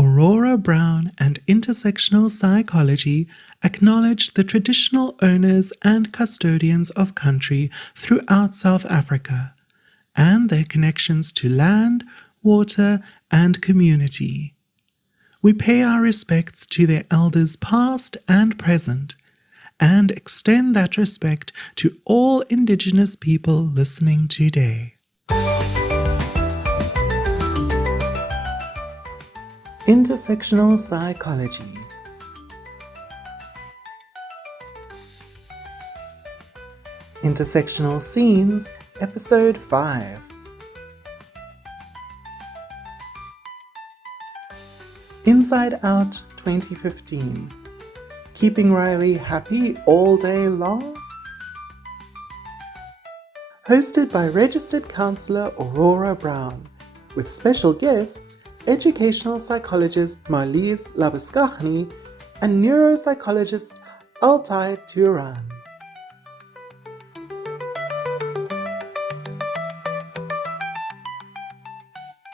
Aurora Brown and intersectional psychology acknowledge the traditional owners and custodians of country throughout South Africa and their connections to land, water, and community. We pay our respects to their elders past and present, and extend that respect to all Indigenous people listening today. Intersectional Psychology. Intersectional Scenes, Episode 5. Inside Out 2015. Keeping Riley happy all day long? Hosted by registered counsellor Aurora Brown, with special guests educational psychologist Marlize Labuschagne and neuropsychologist Altay Turan.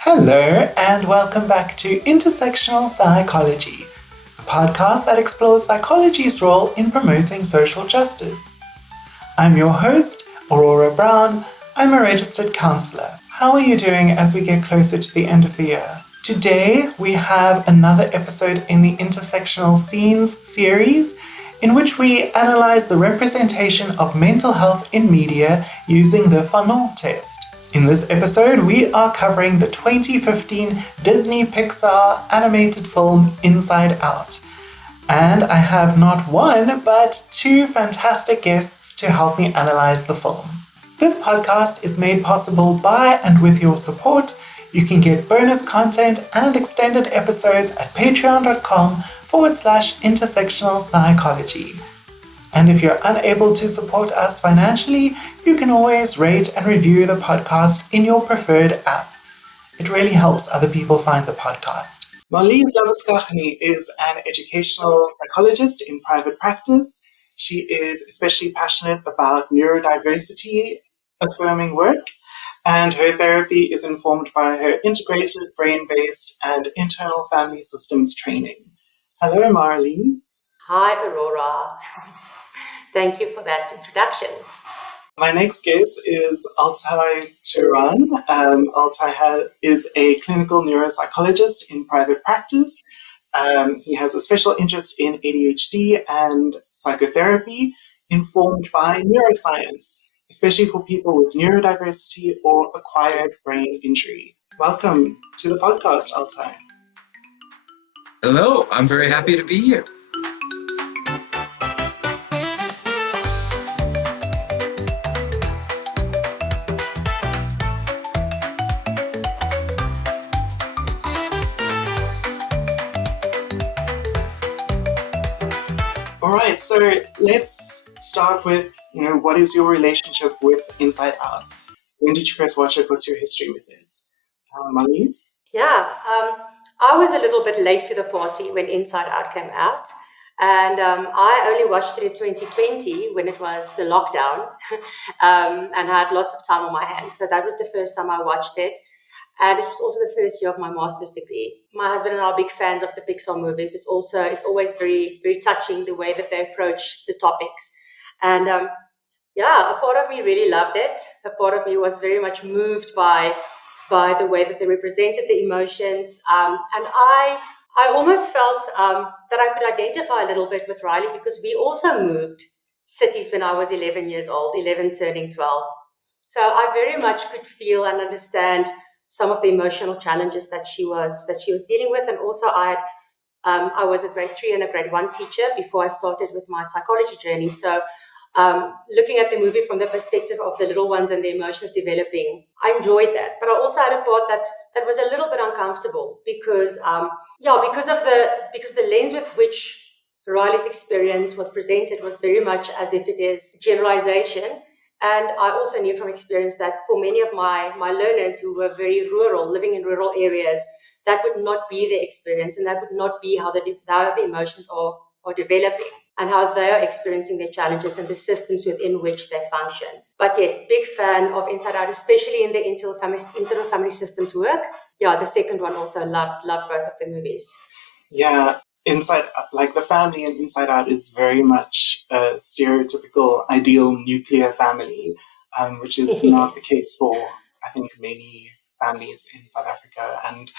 Hello and welcome back to Intersectional Psychology, a podcast that explores psychology's role in promoting social justice. I'm your host, Aurora Brown. I'm a registered counsellor. How are you doing as we get closer to the end of the year? Today, we have another episode in the Intersectional Scenes series, in which we analyze the representation of mental health in media using the Fanon test. In this episode, we are covering the 2015 Disney Pixar animated film Inside Out. And I have not one, but two fantastic guests to help me analyze the film. This podcast is made possible by and with your support. You can get bonus content and extended episodes at patreon.com/intersectional psychology. And if you're unable to support us financially, you can always rate and review the podcast in your preferred app. It really helps other people find the podcast. Marlize Labuschagne is an educational psychologist in private practice. She is especially passionate about neurodiversity-affirming work, and her therapy is informed by her integrated brain-based and internal family systems training. Hello, Marlize. Hi, Aurora. Thank you for that introduction. My next guest is Altay Turan. Altay is a clinical neuropsychologist in private practice. He has a special interest in ADHD and psychotherapy informed by neuroscience, especially for people with neurodiversity or acquired brain injury. Welcome to the podcast, Altay. Hello, I'm very happy to be here. All right, so let's start with, what is your relationship with Inside Out? When did you first watch it? What's your history with it? Marlize? I was a little bit late to the party when Inside Out came out. And I only watched it in 2020 when it was the lockdown and I had lots of time on my hands. So that was the first time I watched it. And it was also the first year of my master's degree. My husband and I are big fans of the Pixar movies. It's always very, very touching the way that they approach the topics. And a part of me really loved it. A part of me was very much moved by the way that they represented the emotions. And I almost felt that I could identify a little bit with Riley because we also moved cities when I was 11 years old, 11 turning 12. So I very much could feel and understand some of the emotional challenges that she was dealing with. And also I was a grade 3 and a grade 1 teacher before I started with my psychology journey. So looking at the movie from the perspective of the little ones and the emotions developing, I enjoyed that. But I also had a part that was a little bit uncomfortable because the lens with which Riley's experience was presented was very much as if it is generalization. And I also knew from experience that for many of my learners who were very rural, living in rural areas, that would not be their experience and that would not be how the emotions are developing and how they are experiencing their challenges and the systems within which they function. But yes, big fan of Inside Out, especially in the internal family systems work. yeah, the second one also loved both of the movies. Yeah, like the family in Inside Out is very much a stereotypical ideal nuclear family, which is not the Yes. case for, I think, many families in South Africa and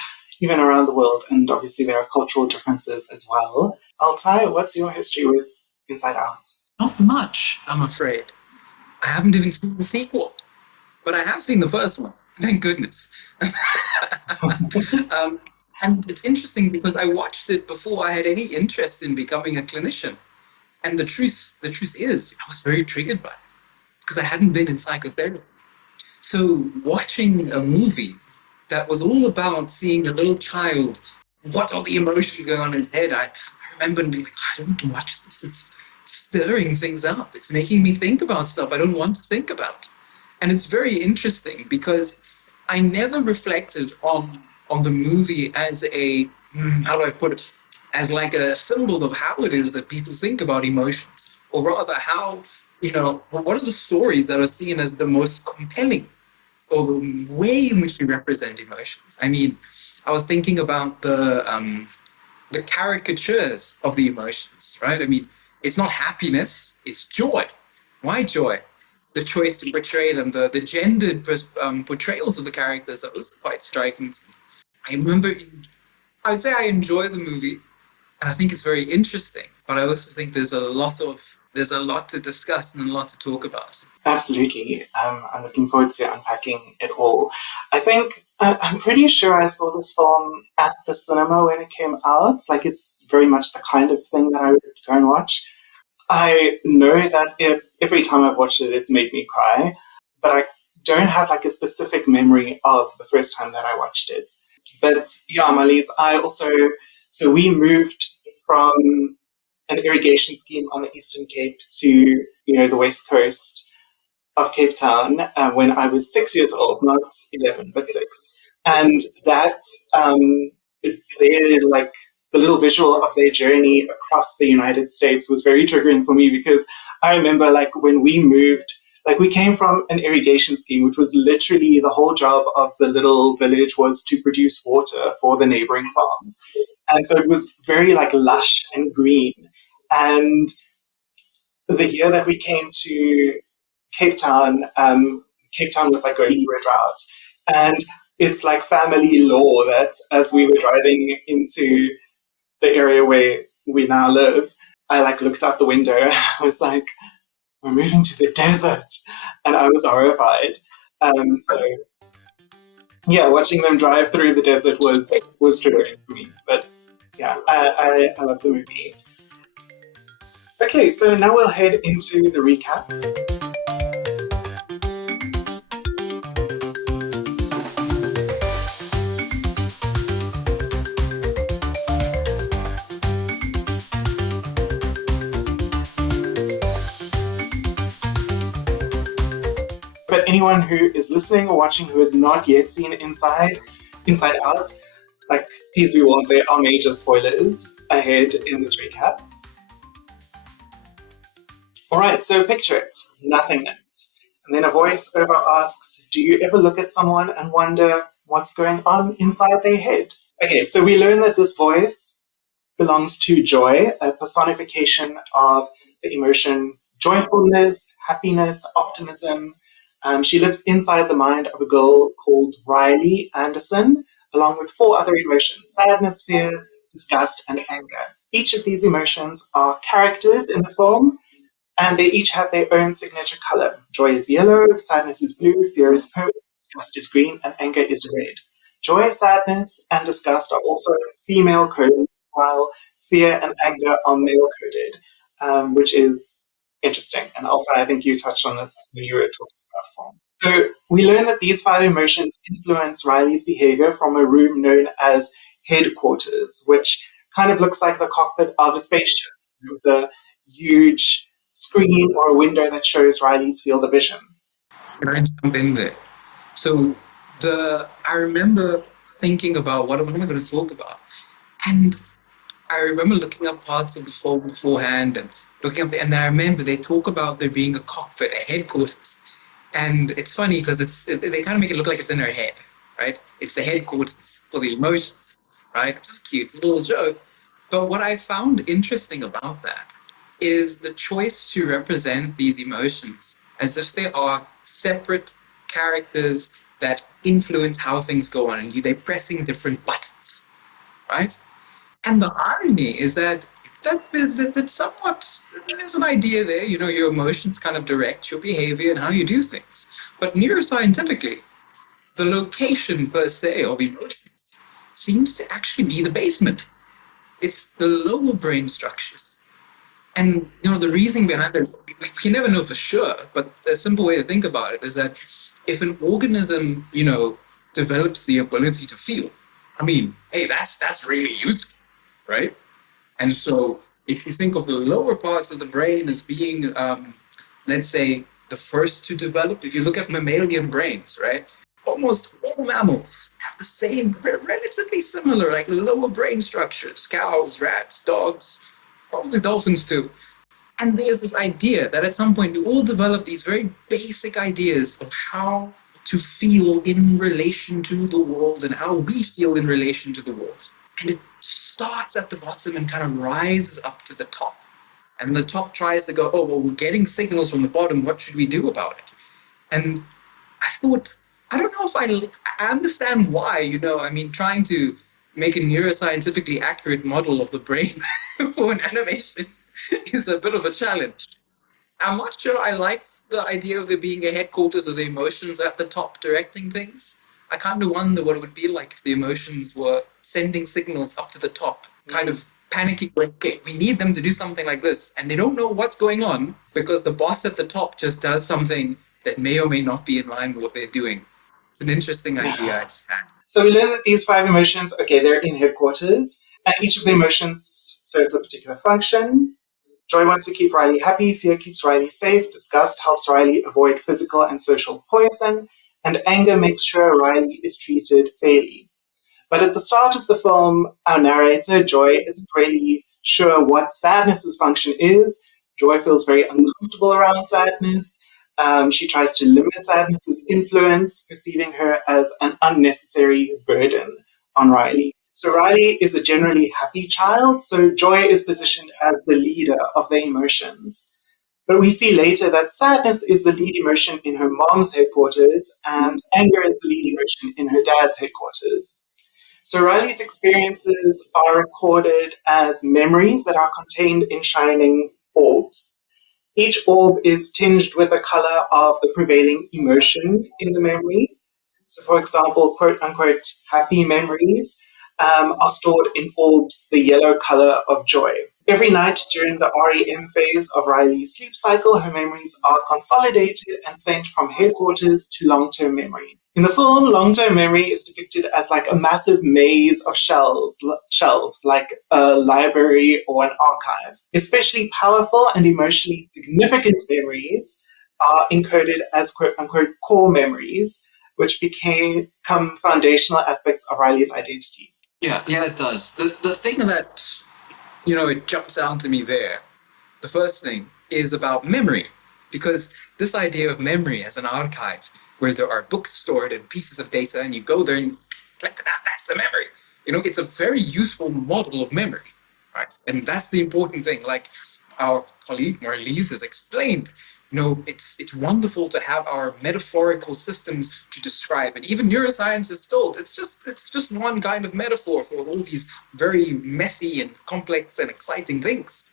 even around the world. And obviously, there are cultural differences as well. Altay, what's your history with Inside Out? Not much, I'm afraid. I haven't even seen the sequel, but I have seen the first one. Thank goodness. And it's interesting because I watched it before I had any interest in becoming a clinician. And the truth is, I was very triggered by it because I hadn't been in psychotherapy. So watching a movie that was all about seeing a little child, what are the emotions going on in his head, I remember being like, I don't want to watch this. It's stirring things up. It's making me think about stuff I don't want to think about. And it's very interesting because I never reflected on the movie as a, how do I put it, as like a symbol of how it is that people think about emotions, or rather how, what are the stories that are seen as the most compelling or the way in which we represent emotions. I mean, I was thinking about the caricatures of the emotions, right? I mean, it's not happiness, it's joy. Why joy? The choice to portray them, the gendered portrayals of the characters are also quite striking. I remember, I would say I enjoy the movie, and I think it's very interesting. But I also think there's a lot to discuss and a lot to talk about. Absolutely. I'm looking forward to unpacking it all. I think I'm pretty sure I saw this film at the cinema when it came out. Like, it's very much the kind of thing that I would go and watch. I know that every time I've watched it, it's made me cry, but I don't have like a specific memory of the first time that I watched it. But yeah, Marlize, so we moved from an irrigation scheme on the Eastern Cape to, the West Coast of Cape Town when I was 6 years old, not 11, but 6. And that, they like the little visual of their journey across the United States was very triggering for me because I remember like when we moved, like we came from an irrigation scheme, which was literally the whole job of the little village was to produce water for the neighboring farms. And so it was very like lush and green. And the year that we came to Cape Town was like going through a drought. And it's like family law that as we were driving into the area where we now live, I like looked out the window and I was like, we're moving to the desert. And I was horrified. So yeah, watching them drive through the desert was triggering for me. But yeah, I love the movie. Okay, so now we'll head into the recap. But anyone who is listening or watching who has not yet seen Inside Out, like, please be warned, there are major spoilers ahead in this recap. All right, so picture it, nothingness. And then a voice over asks, do you ever look at someone and wonder what's going on inside their head? Okay, so we learn that this voice belongs to Joy, a personification of the emotion joyfulness, happiness, optimism. She lives inside the mind of a girl called Riley Anderson, along with 4 other emotions: sadness, fear, disgust, and anger. Each of these emotions are characters in the film, and they each have their own signature color. Joy is yellow, sadness is blue, fear is purple, disgust is green, and anger is red. Joy, sadness, and disgust are also female coded, while fear and anger are male coded, which is interesting. And also, I think you touched on this when you were talking about form. So we learn that these 5 emotions influence Riley's behavior from a room known as headquarters, which kind of looks like the cockpit of a spaceship with a huge screen or a window that shows Riley's field of vision. Can I jump in there? So I remember thinking about what am I going to talk about? And I remember looking up parts of the film beforehand and looking up and then I remember they talk about there being a cockpit, a headquarters. And it's funny because they kind of make it look like it's in her head. right? It's the headquarters for the emotions, right? Just cute, it's a little joke. But what I found interesting about that is the choice to represent these emotions as if they are separate characters that influence how things go on, and they're pressing different buttons, right? And the irony is that somewhat there's an idea there, your emotions kind of direct your behavior and how you do things. But neuroscientifically, the location per se of emotions seems to actually be the basement. It's the lower brain structures. And the reasoning behind this, we never know for sure, but a simple way to think about it is that if an organism, develops the ability to feel, I mean, hey, that's really useful, right? And so if you think of the lower parts of the brain as being, let's say, the first to develop, if you look at mammalian brains, right? Almost all mammals have the same, relatively similar, like lower brain structures. Cows, rats, dogs, probably dolphins too. And there's this idea that at some point we all develop these very basic ideas of how to feel in relation to the world and how we feel in relation to the world. And it starts at the bottom and kind of rises up to the top. And the top tries to go, oh, well, we're getting signals from the bottom. What should we do about it? And I thought, I don't know if I understand why, trying to make a neuroscientifically accurate model of the brain for an animation is a bit of a challenge. I'm not sure I like the idea of there being a headquarters of the emotions at the top directing things. I kind of wonder what it would be like if the emotions were sending signals up to the top, kind of panicking, like, okay, we need them to do something like this. And they don't know what's going on because the boss at the top just does something that may or may not be in line with what they're doing. It's an interesting idea I just had. So we learn that these 5 emotions, okay, they're in headquarters, and each of the emotions serves a particular function. Joy wants to keep Riley happy, fear keeps Riley safe, disgust helps Riley avoid physical and social poison, and anger makes sure Riley is treated fairly. But at the start of the film, our narrator, Joy, isn't really sure what sadness's function is. Joy feels very uncomfortable around sadness. She tries to limit sadness's influence, perceiving her as an unnecessary burden on Riley. So Riley is a generally happy child, so Joy is positioned as the leader of the emotions. But we see later that sadness is the lead emotion in her mom's headquarters, and anger is the lead emotion in her dad's headquarters. So Riley's experiences are recorded as memories that are contained in shining orbs. Each orb is tinged with a color of the prevailing emotion in the memory. So, for example, quote unquote, happy memories are stored in orbs the yellow color of joy. Every night during the REM phase of Riley's sleep cycle, her memories are consolidated and sent from headquarters to long-term memory. In the film, long-term memory is depicted as like a massive maze of shelves like a library or an archive. Especially powerful and emotionally significant memories are encoded as quote-unquote core memories, which become foundational aspects of Riley's identity. Yeah, it does. The thing that, it jumps out to me there, the first thing is about memory, because this idea of memory as an archive where there are books stored and pieces of data and you go there and collect it out, that's the memory. It's a very useful model of memory, right? And that's the important thing. Like our colleague Marlize has explained, it's wonderful to have our metaphorical systems to describe it. Even neuroscience is told it's just one kind of metaphor for all these very messy and complex and exciting things.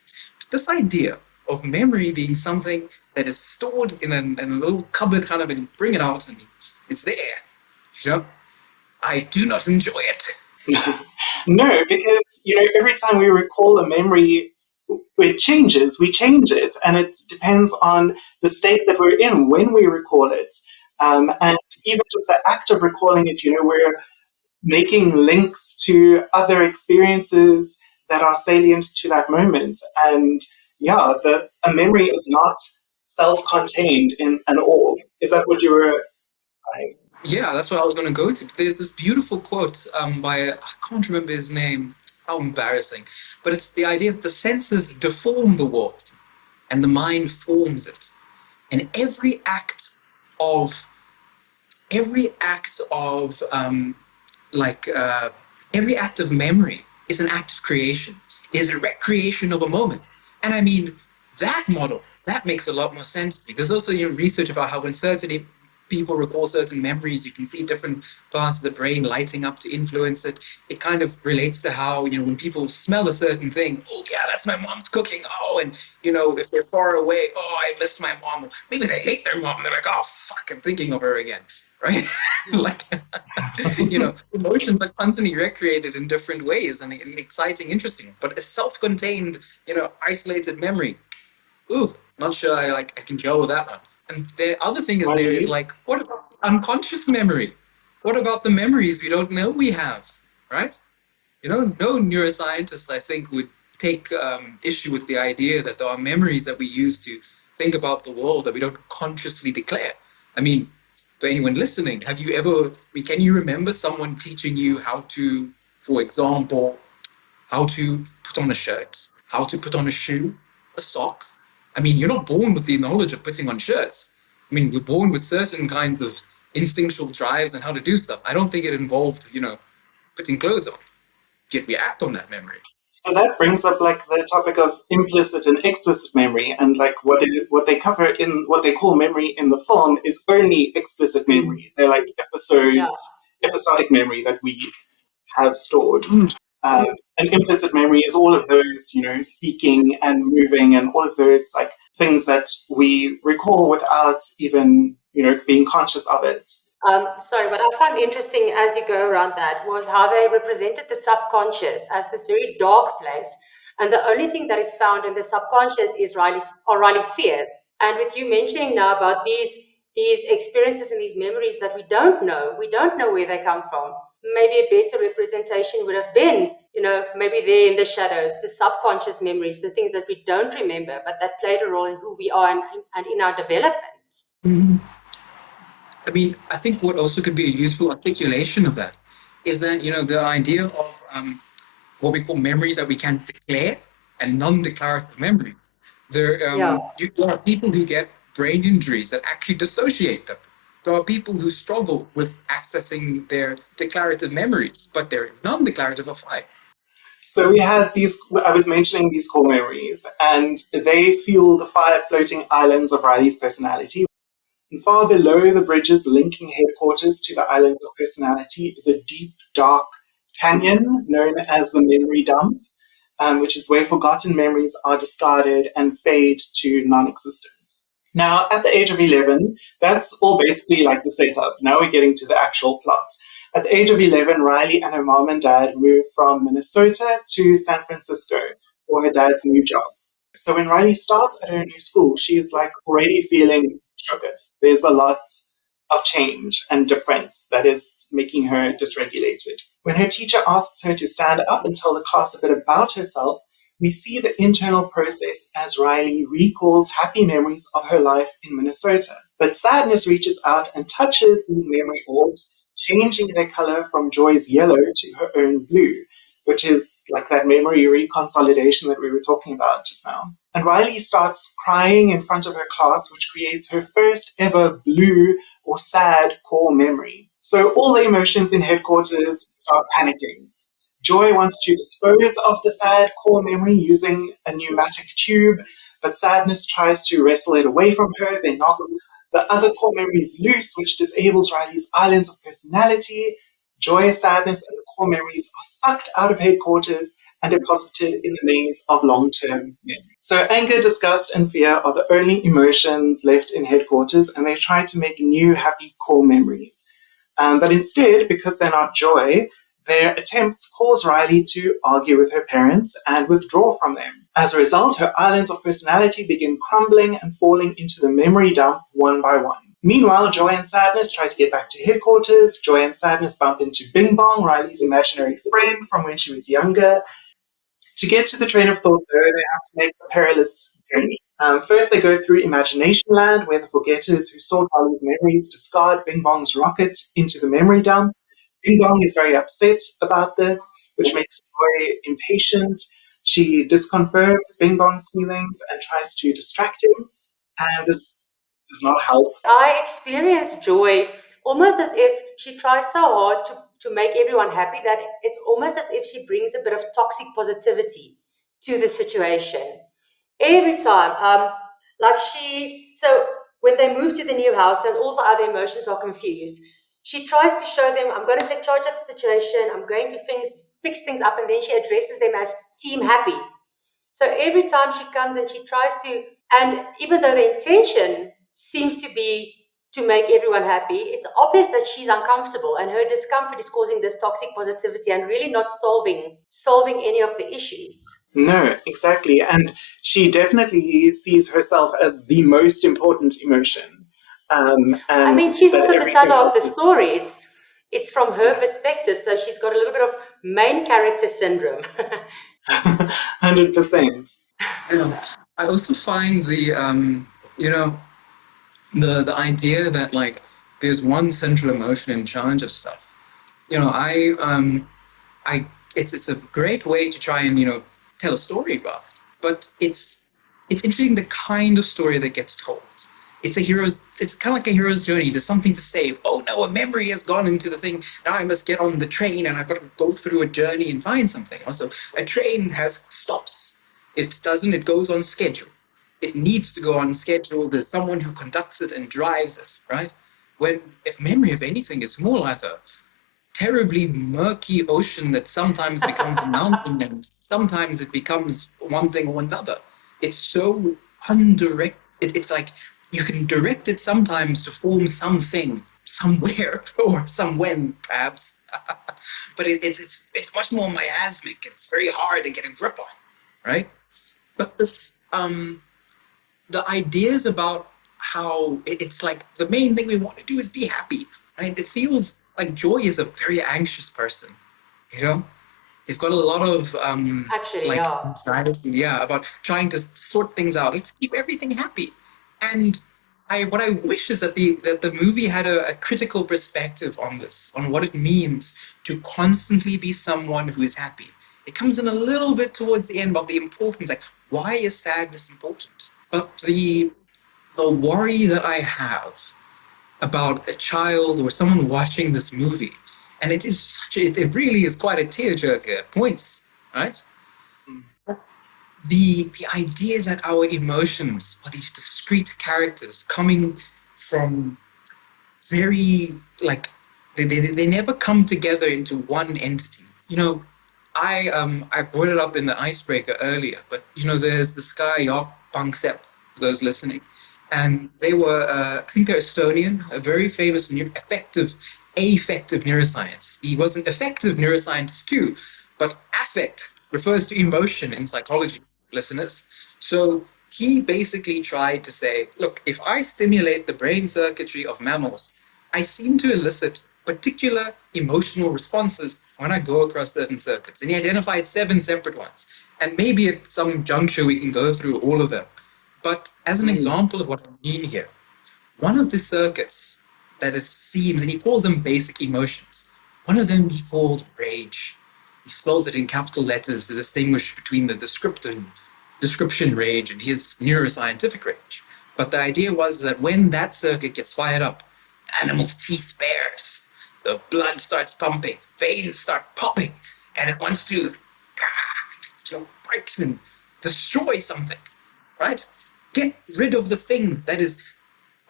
This idea of memory being something that is stored in a little cupboard, kind of, and bring it out and it's there, I do not enjoy it. No, because every time we recall a memory, it changes. We change it, and it depends on the state that we're in when we recall it. And even just the act of recalling it, we're making links to other experiences that are salient to that moment. And yeah, a memory is not self-contained in an orb. Is that what you were saying? Yeah, that's what I was going to go to. There's this beautiful quote by, I can't remember his name, how embarrassing, but it's the idea that the senses deform the world and the mind forms it. And every act of every act of every act of memory is an act of creation, is a recreation of a moment. And I mean, that model, that makes a lot more sense to me. There's also research about how when certain people recall certain memories, you can see different parts of the brain lighting up to influence it. It kind of relates to how, when people smell a certain thing, oh yeah, that's my mom's cooking. Oh, and if they're far away, oh, I miss my mom. Maybe they hate their mom. They're like, oh, fuck, I'm thinking of her again. Right? Like, emotions are constantly recreated in different ways and exciting, interesting. But a self-contained, isolated memory, ooh, not sure I can gel with that one. And the other thing is there is like, what about unconscious memory? What about the memories we don't know we have, right? No neuroscientist, I think, would take issue with the idea that there are memories that we use to think about the world that we don't consciously declare. I mean, for anyone listening, can you remember someone teaching you how to, for example, how to put on a shirt, how to put on a shoe, a sock? I mean, you're not born with the knowledge of putting on shirts. I mean, we're born with certain kinds of instinctual drives and how to do stuff. I don't think it involved, putting clothes on. Yet we act on that memory. So that brings up like the topic of implicit and explicit memory, and like what they cover in what they call memory in the film is only explicit memory. They're like episodic memory that we have stored. And implicit memory is all of those, speaking and moving and all of those like things that we recall without even, being conscious of it. Sorry, what I found interesting as you go around that was how they represented the subconscious as this very dark place. And the only thing that is found in the subconscious is Riley's fears. And with you mentioning now about these experiences and these memories that we don't know where they come from. Maybe a better representation would have been, maybe there in the shadows, the subconscious memories, the things that we don't remember, but that played a role in who we are and in our development. Mm-hmm. I mean, I think what also could be a useful articulation of that is that, the idea of what we call memories that we can declare and non-declarative memory. There are people who get brain injuries that actually dissociate them. There are people who struggle with accessing their declarative memories, but their non-declarative are fine. So we had I was mentioning these core memories, and they fuel the fire floating islands of Riley's personality. And far below the bridges linking headquarters to the islands of personality is a deep, dark canyon known as the memory dump, which is where forgotten memories are discarded and fade to non-existence. Now, at the age of 11, that's all basically like the setup. Now we're getting to the actual plot. At the age of 11, Riley and her mom and dad moved from Minnesota to San Francisco for her dad's new job. So when Riley starts at her new school, she's like already feeling shooketh. There's a lot of change and difference that is making her dysregulated. When her teacher asks her to stand up and tell the class a bit about herself, we see the internal process as Riley recalls happy memories of her life in Minnesota. But sadness reaches out and touches these memory orbs, changing their color from Joy's yellow to her own blue, which is like that memory reconsolidation that we were talking about just now. And Riley starts crying in front of her class, which creates her first ever blue or sad core memory. So all the emotions in headquarters start panicking. Joy wants to dispose of the sad core memory using a pneumatic tube, but sadness tries to wrestle it away from her. They knock the other core memories loose, which disables Riley's islands of personality. Joy, sadness, and the core memories are sucked out of headquarters and deposited in the maze of long-term memory. So anger, disgust, and fear are the only emotions left in headquarters, and they try to make new, happy core memories. But instead, because they're not joy, their attempts cause Riley to argue with her parents and withdraw from them. As a result, her islands of personality begin crumbling and falling into the memory dump one by one. Meanwhile, Joy and Sadness try to get back to headquarters. Joy and Sadness bump into Bing Bong, Riley's imaginary friend from when she was younger. To get to the train of thought, though, they have to make a perilous journey. First, they go through Imagination Land, where the forgetters who saw Riley's memories discard Bing Bong's rocket into the memory dump. Bing Bong is very upset about this, which makes Joy impatient. She disconfirms Bing Bong's feelings and tries to distract him, and this does not help. I experienced joy almost as if she tries so hard to make everyone happy that it's almost as if she brings a bit of toxic positivity to the situation. Every time, so when they move to the new house and all the other emotions are confused, she tries to show them, I'm going to take charge of the situation, I'm going to fix things up, and then she addresses them as team happy. So every time she comes and she tries to, and even though the intention seems to be to make everyone happy, it's obvious that she's uncomfortable and her discomfort is causing this toxic positivity and really not solving any of the issues. No, exactly. And she definitely sees herself as the most important emotion. I mean, And she's that also the everything teller of the else is story. It's from her perspective, so she's got a little bit of main character syndrome. 100%. Yeah. I also find you know, the idea that like there's one central emotion in charge of stuff. You know, I it's a great way to try and tell a story about it. But it's interesting the kind of story that gets told. It's kind of like a hero's journey. There's something to save. Oh no, a memory has gone into the thing. Now I must get on the train and I've got to go through a journey and find something. Also, a train has stops. It doesn't, it goes on schedule. It needs to go on schedule. There's someone who conducts it and drives it, right? When if memory, if anything, is more like a terribly murky ocean that sometimes becomes a mountain and sometimes it becomes one thing or another. It's so undirect. It's like you can direct it sometimes to form something somewhere or somewhen, perhaps. But it's much more miasmic. It's very hard to get a grip on, right? But the ideas about how it's like the main thing we want to do is be happy, right? It feels like Joy is a very anxious person, you know? They've got a lot of Actually, like yeah. anxiety, yeah, about trying to sort things out. Let's keep everything happy. And what I wish is that the movie had a critical perspective on this, on what it means to constantly be someone who is happy. It comes in a little bit towards the end about the importance, like why is sadness important? But the worry that I have about a child or someone watching this movie, and it really is quite a tearjerker at points, right? The idea that our emotions are these discrete characters coming from very like they never come together into one entity. You know, I brought it up in the icebreaker earlier, but there's this guy Jaap Panksepp, those listening, and they were I think they're Estonian, a very famous affective neuroscience. He was an effective neuroscientist too, but affect refers to emotion in psychology, listeners. So he basically tried to say, look, if I stimulate the brain circuitry of mammals, I seem to elicit particular emotional responses when I go across certain circuits. And he identified 7 separate ones. And maybe at some juncture we can go through all of them. But as an example of what I mean here, one of the circuits seems, and he calls them basic emotions. One of them he called rage. He spells it in capital letters to distinguish between the description rage and his neuroscientific rage. But the idea was that when that circuit gets fired up, the animal's teeth bares, the blood starts pumping, veins start popping, and it wants to bite and destroy something, right? Get rid of the thing that is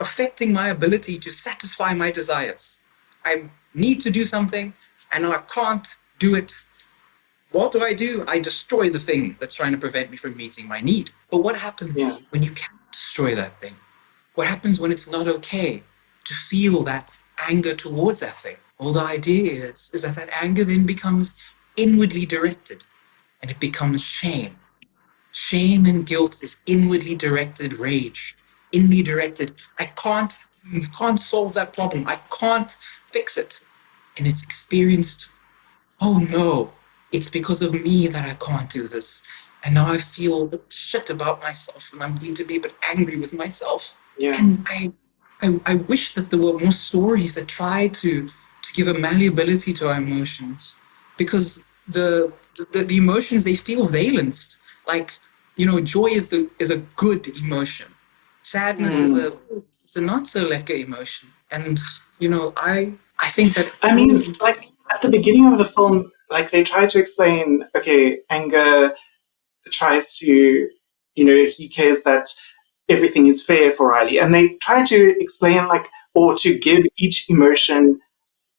affecting my ability to satisfy my desires. I need to do something and I can't do it. What do? I destroy the thing that's trying to prevent me from meeting my need. But what Yeah. happens when you can't destroy that thing? What happens when it's not okay to feel that anger towards that thing? Well, the idea is that anger then becomes inwardly directed and it becomes shame. Shame and guilt is inwardly directed rage. Inwardly directed, I can't solve that problem. I can't fix it. And it's experienced, oh no, it's because of me that I can't do this. And now I feel a bit shit about myself and I'm going to be a bit angry with myself. Yeah. And I wish that there were more stories that try to give a malleability to our emotions, because the emotions, they feel valenced. Like, joy is a good emotion. Sadness is a not so lekker emotion. And I think that I mean, like at the beginning of the film, like they try to explain, okay, anger tries to, he cares that everything is fair for Riley. And they try to explain, like, or to give each emotion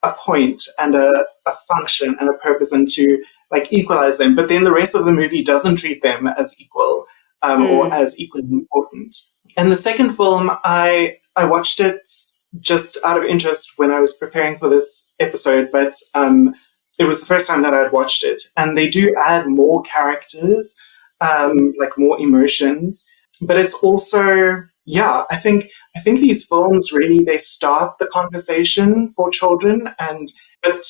a point and a function and a purpose and to, like, equalize them. But then the rest of the movie doesn't treat them as equal or as equally important. And the second film, I watched it just out of interest when I was preparing for this episode, but it was the first time that I'd watched it. And they do add more characters, like more emotions, but it's also, yeah, I think these films really, they start the conversation for children, but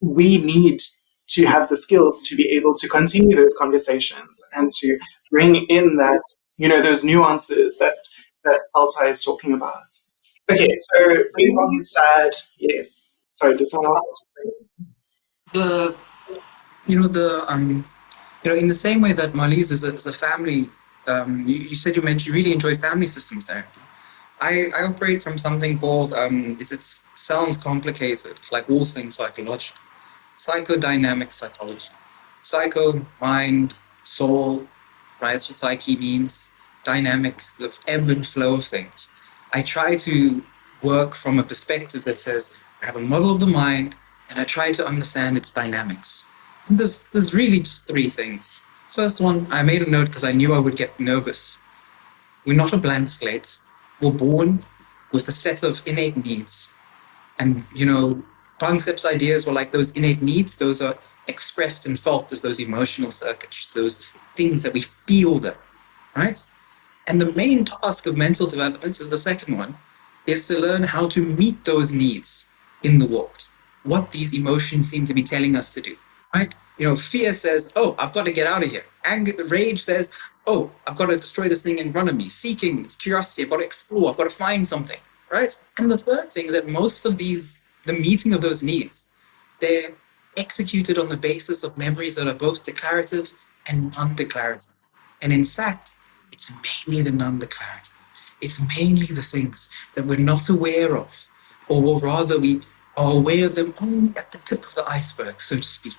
we need to have the skills to be able to continue those conversations and to bring in that, those nuances that Altay is talking about. Okay, so Bing Bong is sad. Yes. Sorry, does someone else want to say something? the in the same way that Marlize is a family, you said you really enjoy family systems therapy. I operate from something called, it sounds complicated, like all things psychological, psychodynamic psychology. Psycho, mind, soul, right? That's what psyche means. Dynamic, the ebb and flow of things. I try to work from a perspective that says, I have a model of the mind, and I try to understand its dynamics. And there's really just three things. First one, I made a note because I knew I would get nervous. We're not a blank slate. We're born with a set of innate needs. And, concepts, ideas were like those innate needs. Those are expressed and felt as those emotional circuits, those things that we feel them, right? And the main task of mental development is the second one, is to learn how to meet those needs in the world, what these emotions seem to be telling us to do, right? Fear says, oh, I've got to get out of here. Anger, rage says, oh, I've got to destroy this thing in front of me. Seeking, curiosity, I've got to explore, I've got to find something, right? And the third thing is that most of the meeting of those needs, they're executed on the basis of memories that are both declarative and non-declarative. And in fact, it's mainly the non-declarative. It's mainly the things that we're not aware of, or rather we are aware of them only at the tip of the iceberg, so to speak.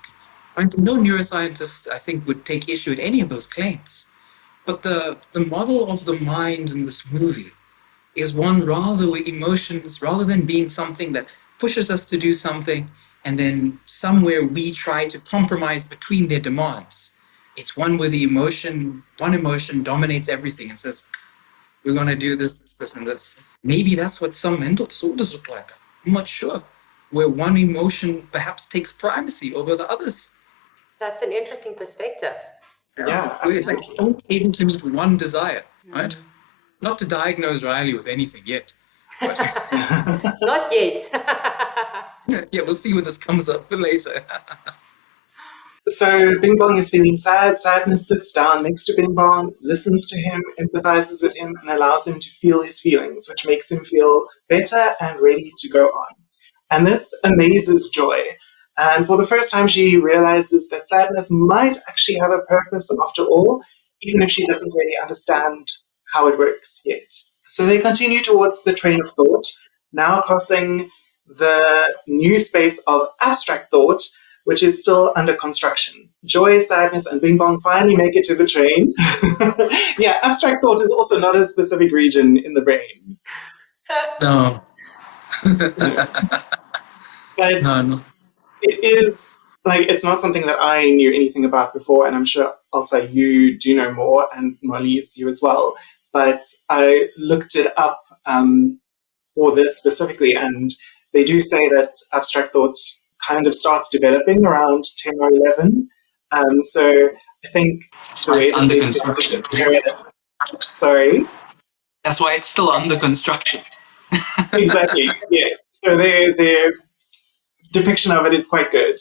And no neuroscientist, I think, would take issue with any of those claims. But the model of the mind in this movie is one rather where emotions, rather than being something that pushes us to do something and then somewhere we try to compromise between their demands, it's one where one emotion dominates everything and says, we're going to do this, this, and this. Maybe that's what some mental disorders look like. I'm not sure. Where one emotion perhaps takes primacy over the others. That's an interesting perspective. Yeah, Where it's like absolutely. only able to meet one desire, right? Not to diagnose Riley with anything yet. But Not yet. yeah, we'll see when this comes up later. So Bing Bong is feeling sad. Sadness sits down next to Bing Bong, listens to him, empathizes with him, and allows him to feel his feelings, which makes him feel better and ready to go on. And this amazes Joy. And for the first time, she realizes that sadness might actually have a purpose after all, even if she doesn't really understand how it works yet. So they continue towards the train of thought, now crossing the new space of abstract thought, which is still under construction. Joy, Sadness, and Bing Bong finally make it to the train. Yeah, abstract thought is also not a specific region in the brain. No. But No. it is, like, it's not something that I knew anything about before, and I'm sure, Altay, you do know more, and Marlize, you as well. But I looked it up for this specifically, and they do say that abstract thought kind of starts developing around 10 or 11. So I think That's the why way it's that under they depicted construction. this area, sorry, That's why it's still under construction. exactly, yes. So their depiction of it is quite good.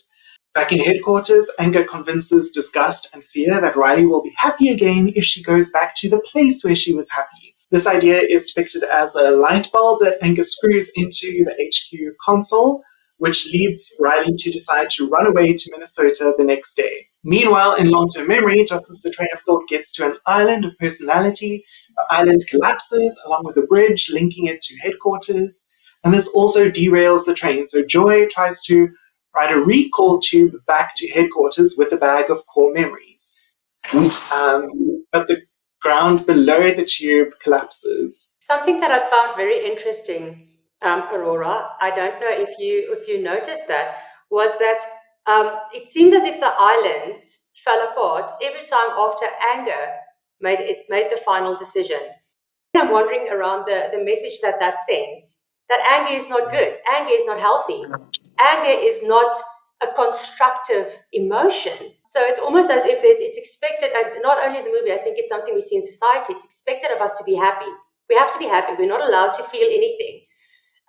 Back in headquarters, anger convinces disgust and fear that Riley will be happy again if she goes back to the place where she was happy. This idea is depicted as a light bulb that anger screws into the HQ console, which leads Riley to decide to run away to Minnesota the next day. Meanwhile, in long-term memory, just as the train of thought gets to an island of personality, the island collapses along with a bridge linking it to headquarters. And this also derails the train. So Joy tries to ride a recall tube back to headquarters with a bag of core memories. But the ground below the tube collapses. Something that I found very interesting, Aurora, I don't know if you noticed that, was that it seems as if the islands fell apart every time after anger made the final decision. I'm wondering around the message that sends, that anger is not good, anger is not healthy, anger is not a constructive emotion. So it's almost as if it's expected, and not only in the movie, I think it's something we see in society, it's expected of us to be happy. We have to be happy. We're not allowed to feel anything.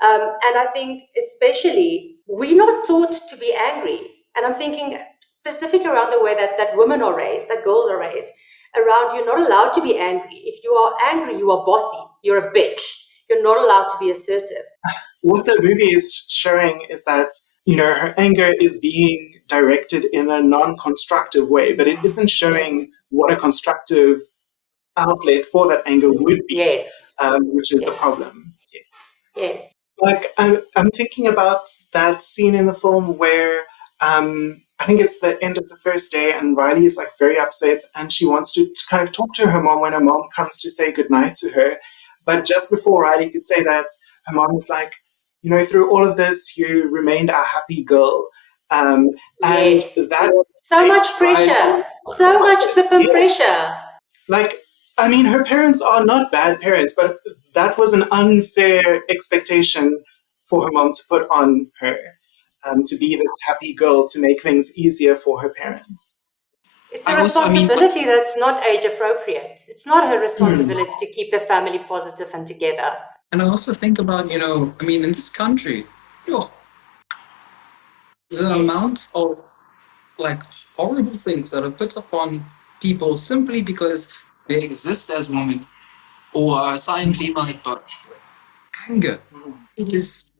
And I think especially we're not taught to be angry. And I'm thinking specific around the way that women are raised, that girls are raised, around you're not allowed to be angry. If you are angry, you are bossy. You're a bitch. You're not allowed to be assertive. What the movie is showing is that, her anger is being directed in a non-constructive way, but it isn't showing what a constructive outlet for that anger would be, Yes. which is a Yes. problem. Yes. Yes. Like, I'm thinking about that scene in the film where I think it's the end of the first day and Riley is like very upset and she wants to kind of talk to her mom when her mom comes to say goodnight to her. But just before Riley could say that, her mom is like, through all of this, you remained a happy girl. And Yes. that So much makes pressure. Riley So much flippin' yes. pressure. Like, I mean, her parents are not bad parents, but that was an unfair expectation for her mom to put on her, to be this happy girl, to make things easier for her parents. It's a responsibility that's not age appropriate. It's not her responsibility to keep the family positive and together. And I also think about, in this country, the amounts of like horrible things that are put upon people simply because they exist as women or are assigned female at birth. Anger. It is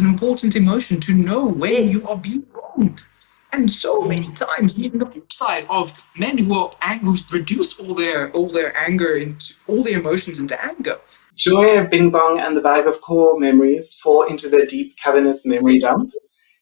an important emotion to know when you are being wronged. And so many times, even the flip side of men who are who reduce all their anger into all their emotions into anger. Joy, Bing Bong, and the bag of core memories fall into their deep, cavernous memory dump.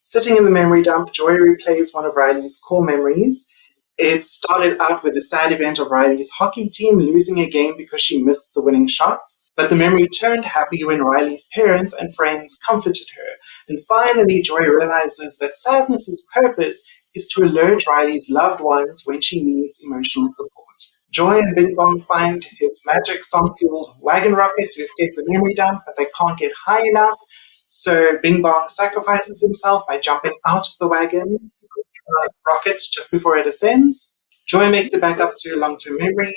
Sitting in the memory dump, Joy replays one of Riley's core memories. It started out with the sad event of Riley's hockey team losing a game because she missed the winning shot. But the memory turned happy when Riley's parents and friends comforted her. And finally, Joy realizes that sadness's purpose is to alert Riley's loved ones when she needs emotional support. Joy and Bing Bong find his magic song-fueled wagon rocket to escape the memory dump, but they can't get high enough. So Bing Bong sacrifices himself by jumping out of the wagon rocket just before it ascends. Joy makes it back up to long-term memory,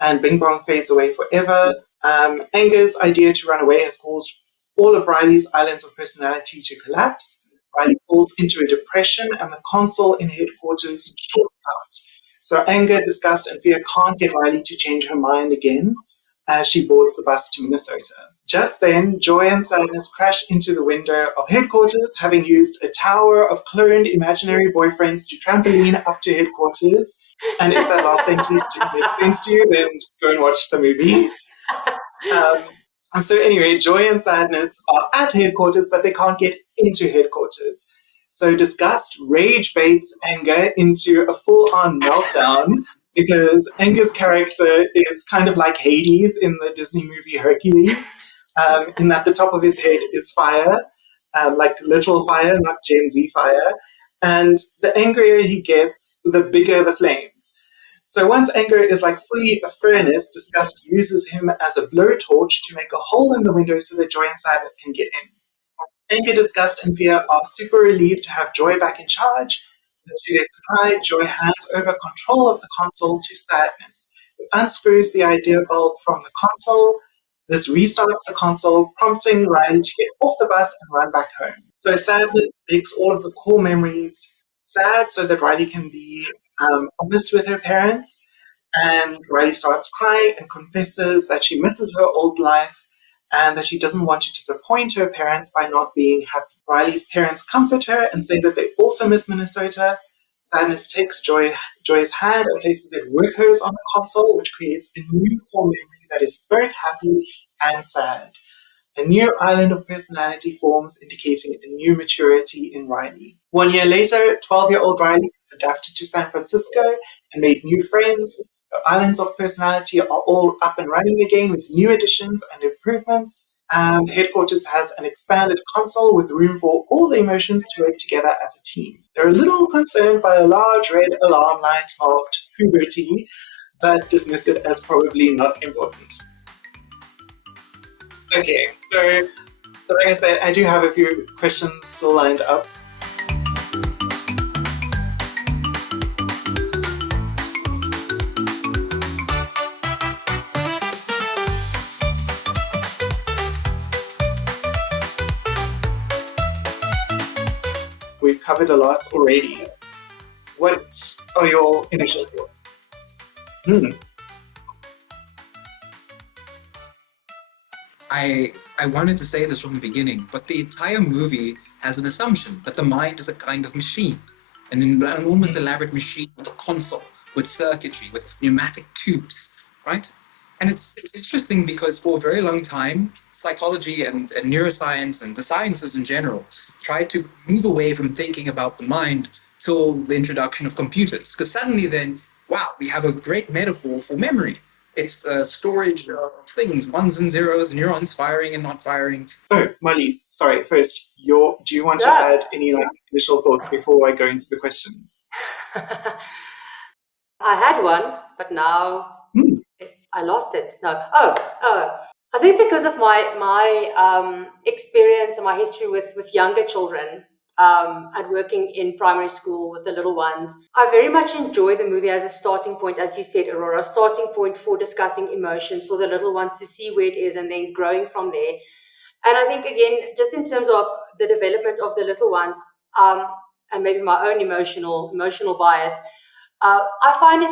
and Bing Bong fades away forever. Anger's idea to run away has caused all of Riley's islands of personality to collapse. Riley falls into a depression, and the console in headquarters shorts out. So anger, disgust, and fear can't get Riley to change her mind again as she boards the bus to Minnesota. Just then, joy and sadness crash into the window of headquarters, having used a tower of cloned imaginary boyfriends to trampoline up to headquarters. And if that last sentence didn't make sense to you, then just go and watch the movie. So anyway, joy and sadness are at headquarters, but they can't get into headquarters. So disgust rage baits anger into a full-on meltdown because Anger's character is kind of like Hades in the Disney movie Hercules, in that the top of his head is fire, like literal fire, not Gen Z fire. And the angrier he gets, the bigger the flames. So once anger is like fully a furnace, disgust uses him as a blowtorch to make a hole in the window so that joy and sadness can get in. Anger, disgust, and fear are super relieved to have Joy back in charge. But to their surprise, Joy hands over control of the console to Sadness, who unscrews the idea bulb from the console. This restarts the console, prompting Riley to get off the bus and run back home. So Sadness makes all of the core memories sad so that Riley can be honest with her parents. And Riley starts crying and confesses that she misses her old life and that she doesn't want to disappoint her parents by not being happy. Riley's parents comfort her and say that they also miss Minnesota. Sadness takes Joy's hand and places it with hers on the console, which creates a new core memory that is both happy and sad. A new island of personality forms, indicating a new maturity in Riley. 1 year later, 12-year-old Riley is adapted to San Francisco and made new friends. The islands of personality are all up and running again with new additions and improvements. Headquarters has an expanded console with room for all the emotions to work together as a team. They're a little concerned by a large red alarm light marked puberty, but dismiss it as probably not important. Okay, so like I said, I do have a few questions still lined up. We've covered a lot already. What are your initial thoughts? I wanted to say this from the beginning, but the entire movie has an assumption that the mind is a kind of machine, an enormous elaborate machine with a console, with circuitry, with pneumatic tubes, right? And it's interesting because for a very long time, psychology and neuroscience and the sciences in general tried to move away from thinking about the mind till the introduction of computers. Because suddenly then, wow, we have a great metaphor for memory. It's storage of things, ones and zeros, neurons firing and not firing. Oh, Marlize, sorry. First, do you want to add any initial thoughts before I go into the questions? I had one, but now I lost it. No. I think because of my experience and my history with younger children, and working in primary school with the little ones, I very much enjoy the movie as a starting point, as you said, Aurora, starting point for discussing emotions for the little ones to see where it is and then growing from there. And I think, again, just in terms of the development of the little ones, and maybe my own emotional bias, I found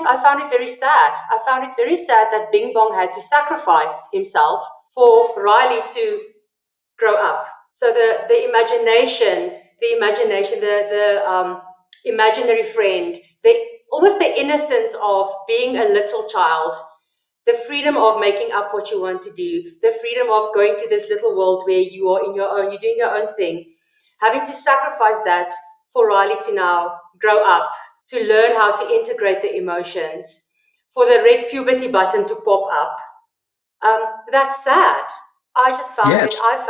it very sad. I found it very sad that Bing Bong had to sacrifice himself for Riley to grow up. So the imagination, the imaginary friend, almost the innocence of being a little child, the freedom of making up what you want to do, the freedom of going to this little world where you are you're doing your own thing, having to sacrifice that for Riley to now grow up, to learn how to integrate the emotions, for the red puberty button to pop up. That's sad. I just found it. I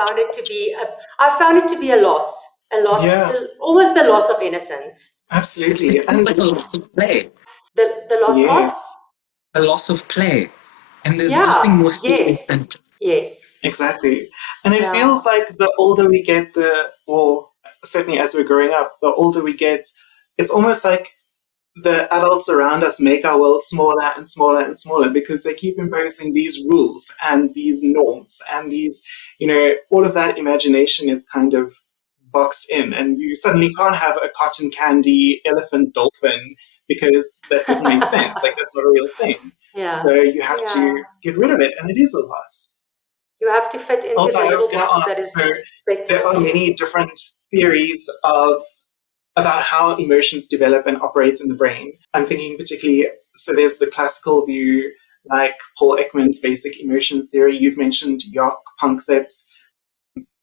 found it to be a loss, Yeah. almost the loss of innocence. Absolutely. It's like a loss of play. The loss Yes. A loss of play. And there's of nothing more serious yes, than yes. Exactly. And it feels like the older we get, or certainly as we're growing up, the older we get, it's almost like the adults around us make our world smaller and smaller and smaller because they keep imposing these rules and these norms and these, all of that imagination is kind of boxed in, and you suddenly can't have a cotton candy elephant dolphin because that doesn't make sense. Like, that's not a real thing. Yeah. So you have to get rid of it, and it is a loss. You have to fit into Also, the I was little going to box ask, that is so expected there of are you. many different theories about how emotions develop and operate in the brain. I'm thinking particularly, so there's the classical view, like Paul Ekman's basic emotions theory. You've mentioned Jock Panksepp's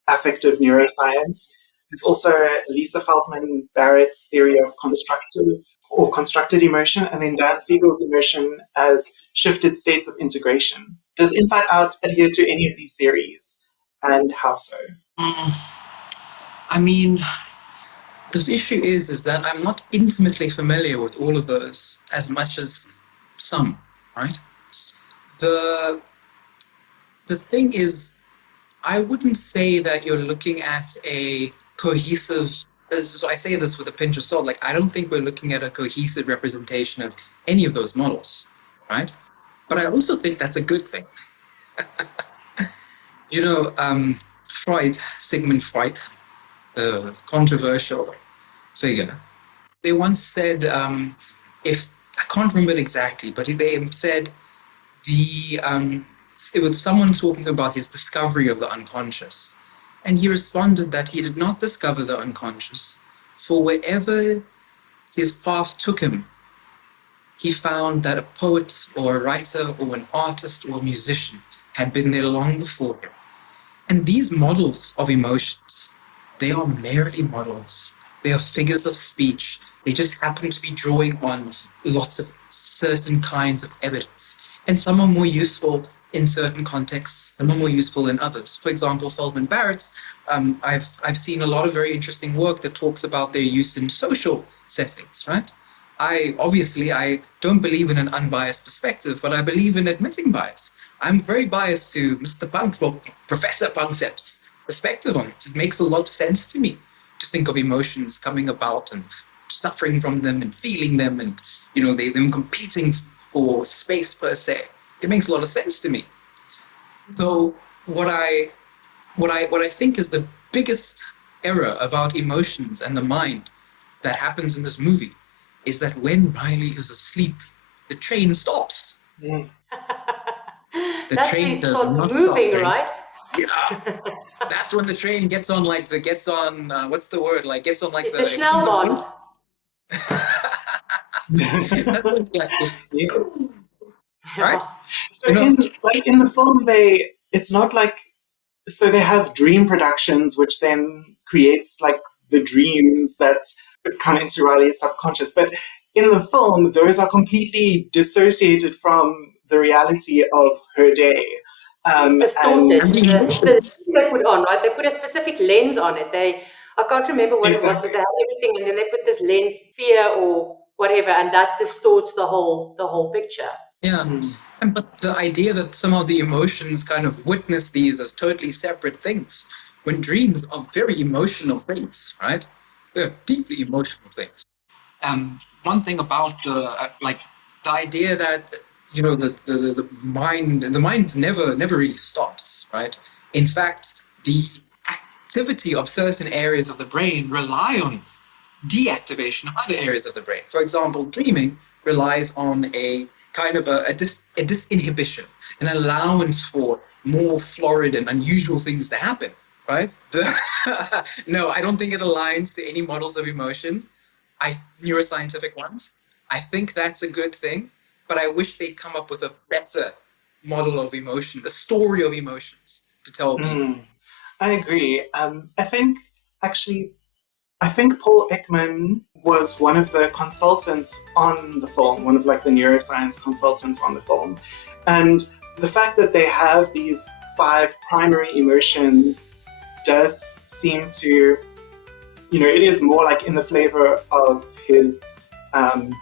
affective neuroscience. There's also Lisa Feldman Barrett's theory of constructed emotion, and then Dan Siegel's emotion as shifted states of integration. Does Inside Out adhere to any of these theories, and how so? I mean, the issue is that I'm not intimately familiar with all of those as much as some, right? The thing is, I wouldn't say that you're looking at a cohesive, so I say this with a pinch of salt, like I don't think we're looking at a cohesive representation of any of those models, right? But I also think that's a good thing. Freud, Sigmund Freud, the controversial figure, they once said, if I can't remember it exactly, but they said it was someone talking about his discovery of the unconscious, and he responded that he did not discover the unconscious, for wherever his path took him, he found that a poet or a writer or an artist or a musician had been there long before him. And these models of emotions, they are merely models. They are figures of speech. They just happen to be drawing on lots of certain kinds of evidence. And some are more useful in certain contexts, some are more useful in others. For example, Feldman Barrett's, I've seen a lot of very interesting work that talks about their use in social settings, right? I don't believe in an unbiased perspective, but I believe in admitting bias. I'm very biased to Mr. Punk's, well, Professor Panksepp's perspective on it. It makes a lot of sense to me to think of emotions coming about and suffering from them and feeling them and, them competing for space per se. It makes a lot of sense to me. Though what I think is the biggest error about emotions and the mind that happens in this movie is that when Riley is asleep, the train stops. Mm. The That's when train it does starts not stop, moving, Grace. right? Yeah, that's when the train gets on what's the word? Like gets on like It's the the Schnellbahn. that's like Yes. right? Yeah. So You know, in the film, it's not like, so they have dream productions, which then creates like the dreams that come into Riley's subconscious. But in the film, those are completely dissociated from the reality of her day. It's And distorted. and the It's the lens emotions. they put on, right? They put a specific lens on it. I can't remember what it was, but exactly. they had everything, and then they put this lens, fear or whatever, and that distorts the whole picture. Yeah. Mm. And but the idea that some of the emotions kind of witness these as totally separate things, when dreams are very emotional things, right? They're deeply emotional things. One thing about the idea that the mind never really stops, right? In fact, the activity of certain areas of the brain rely on deactivation of other areas of the brain. For example, dreaming relies on a kind of a disinhibition, an allowance for more florid and unusual things to happen, right? No, I don't think it aligns to any models of emotion, neuroscientific ones. I think that's a good thing, but I wish they'd come up with a better model of emotion, a story of emotions to tell people. Mm. I agree. Actually, I think Paul Ekman was one of the consultants on the film, one of like the neuroscience consultants on the film. And the fact that they have these five primary emotions does seem to, it is more like in the flavor of his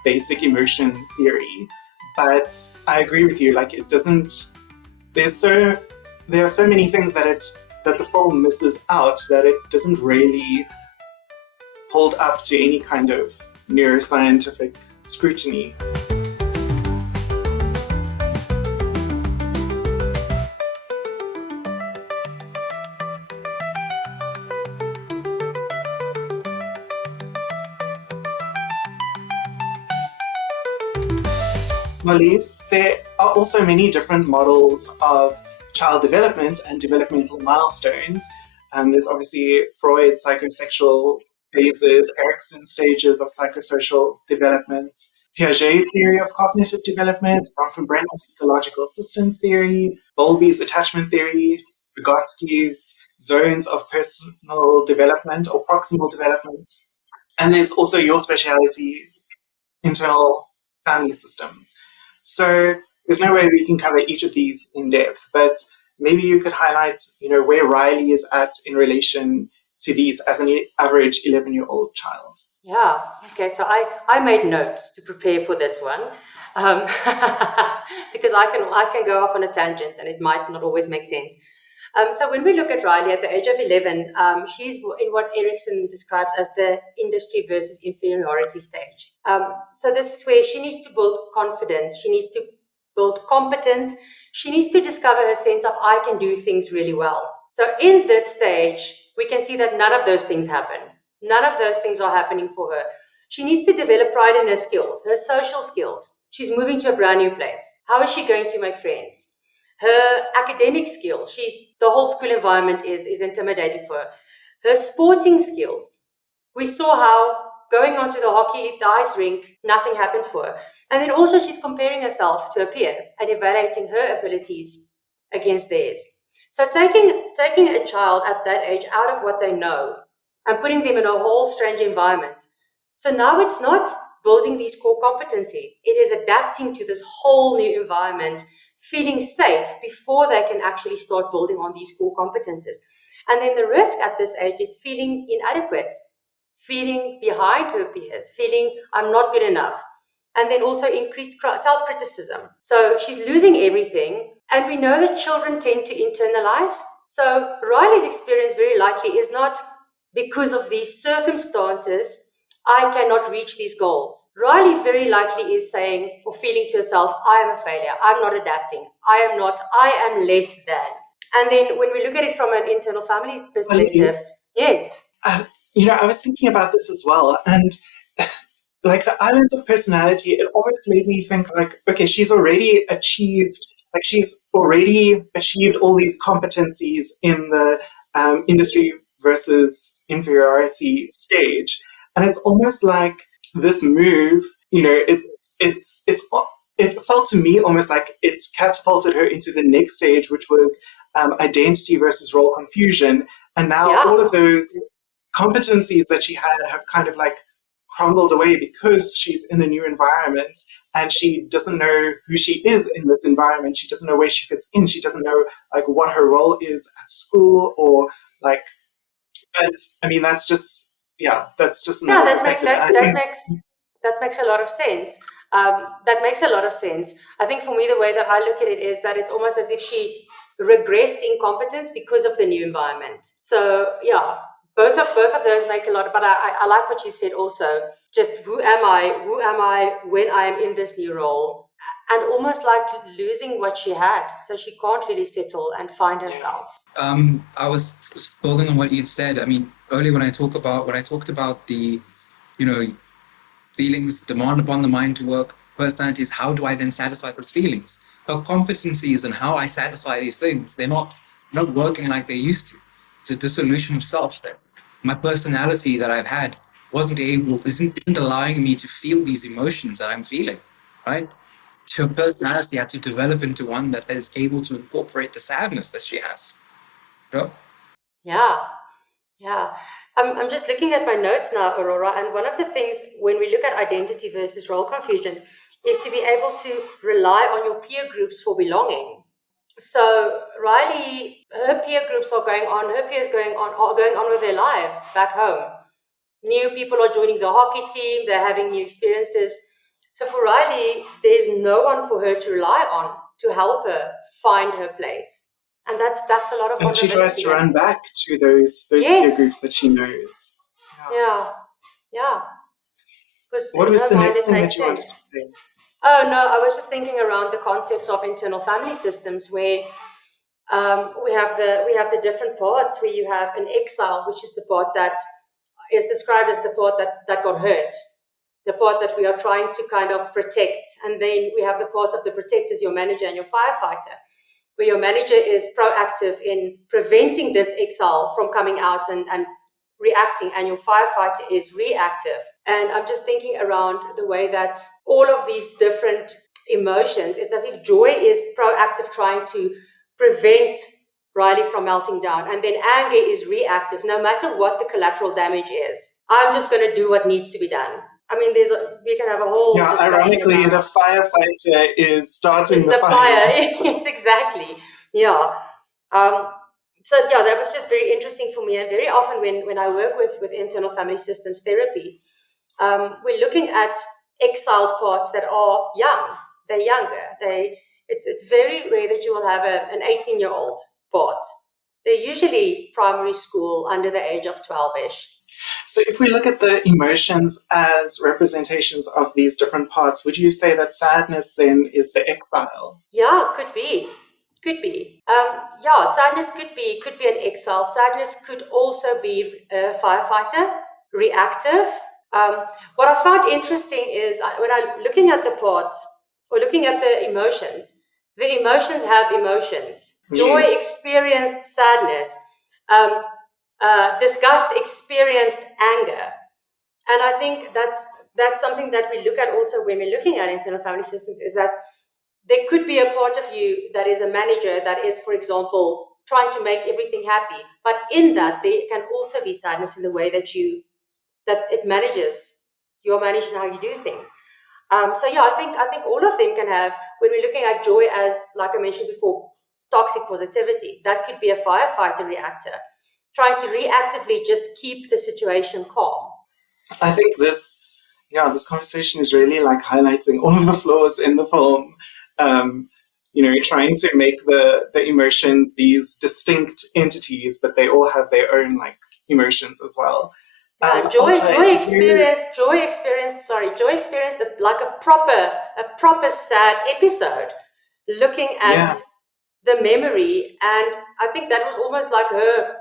basic emotion theory. But I agree with you, like it doesn't, there's so, there are so many things that the film misses out that it doesn't really hold up to any kind of neuroscientific scrutiny. Marlize, there are also many different models of child development and developmental milestones. There's obviously Freud's psychosexual phases, Erikson's stages of psychosocial development, Piaget's theory of cognitive development, Bronfenbrenner's ecological systems theory, Bowlby's attachment theory, Vygotsky's zones of personal development or proximal development. And there's also your speciality, internal family systems. So there's no way we can cover each of these in depth, but maybe you could highlight, where Riley is at in relation to these as an average 11-year-old child. Yeah. Okay. So I made notes to prepare for this one, um, because I can go off on a tangent and it might not always make sense. So when we look at Riley at the age of 11, she's in what Erikson describes as the industry versus inferiority stage. So this is where she needs to build confidence. She needs to build competence. She needs to discover her sense of I can do things really well. So in this stage, we can see that none of those things happen. None of those things are happening for her. She needs to develop pride in her skills, her social skills. She's moving to a brand new place. How is she going to make friends? Her academic skills, the whole school environment is intimidating for her. Her sporting skills, we saw how going onto the ice rink, nothing happened for her. And then also she's comparing herself to her peers and evaluating her abilities against theirs. So taking a child at that age out of what they know and putting them in a whole strange environment. So now it's not building these core competencies. It is adapting to this whole new environment, feeling safe before they can actually start building on these core competencies. And then the risk at this age is feeling inadequate, feeling behind her peers, feeling I'm not good enough, and then also increased self-criticism. So she's losing everything, and we know that children tend to internalize. So Riley's experience very likely is not because of these circumstances I cannot reach these goals. Riley very likely is saying or feeling to herself, I am a failure, I'm not adapting, I am less than. And then when we look at it from an internal family perspective, Marlize, yes. I was thinking about this as well, and like the islands of personality, it almost made me think like, okay, she's already achieved all these competencies in the industry versus inferiority stage, and it's almost like this move, it felt to me almost like it catapulted her into the next stage, which was identity versus role confusion, and now Yeah. all of those competencies that she had have kind of like crumbled away because she's in a new environment and she doesn't know who she is in this environment. She doesn't know where she fits in. She doesn't know like what her role is at school or like. But I mean, that's just Yeah, another perspective. And I think that makes a lot of sense. That makes a lot of sense. I think for me, the way that I look at it is that it's almost as if she regressed in competence because of the new environment. So yeah, both of those make a lot. But I like what you said also. Just who am I? Who am I when I am in this new role? And almost like losing what she had, so she can't really settle and find herself. I was building on what you'd said. I mean, earlier when I talked about the, feelings demand upon the mind to work, personalities, how do I then satisfy those feelings? Her competencies and how I satisfy these things, they're not working like they used to. It's a dissolution of self there. My personality that I've had isn't allowing me to feel these emotions that I'm feeling, right? Her personality had to develop into one that is able to incorporate the sadness that she has. Yeah. Yeah, I'm just looking at my notes now, Aurora, and one of the things when we look at identity versus role confusion is to be able to rely on your peer groups for belonging. So Riley, her peer groups are going on, her peers are going on with their lives back home. New people are joining the hockey team, they're having new experiences. So for Riley, there's no one for her to rely on to help her find her place. And that's a lot of and she tries vulnerability. to run back to those peer Yes. groups that she knows. Yeah, yeah. Because What in was her the mind, next it thing makes that you wanted sense. to say? Oh no, I was just thinking around the concepts of internal family systems, where we have the different parts. Where you have an exile, which is the part that is described as the part that got hurt, the part that we are trying to kind of protect, and then we have the parts of the protectors, your manager and your firefighter, where your manager is proactive in preventing this exile from coming out and reacting, and your firefighter is reactive. And I'm just thinking around the way that all of these different emotions, it's as if joy is proactive, trying to prevent Riley from melting down, and then anger is reactive. No matter what the collateral damage is, I'm just going to do what needs to be done. I mean, we can have a whole Yeah, discussion ironically, about the firefighter is starting it's the the fire. fires. Yes, exactly. Yeah. Um, so yeah, that was just very interesting for me. And very often when I work with internal family systems therapy, we're looking at exiled parts that are young. They're younger. It's very rare that you will have an 18-year-old part. They're usually primary school under the age of 12-ish. So, if we look at the emotions as representations of these different parts, would you say that sadness then is the exile? Yeah, could be. Could be. Yeah, sadness could be an exile. Sadness could also be a firefighter, reactive. What I found interesting is when I'm looking at the parts or looking at the emotions have emotions. Joy Yes. experienced sadness. Um, Disgust experienced anger. And I think that's something that we look at also when we're looking at internal family systems, is that there could be a part of you that is a manager that is, for example, trying to make everything happy. But in that, there can also be sadness in the way that it manages. You're managing how you do things. So yeah, I think all of them can have, when we're looking at joy as, like I mentioned before, toxic positivity, that could be a firefighter reactor, trying to reactively just keep the situation calm. I think this conversation is really like highlighting all of the flaws in the film. Trying to make the emotions these distinct entities, but they all have their own like emotions as well. Joy experienced like a proper sad episode, looking at the memory, and I think that was almost like her,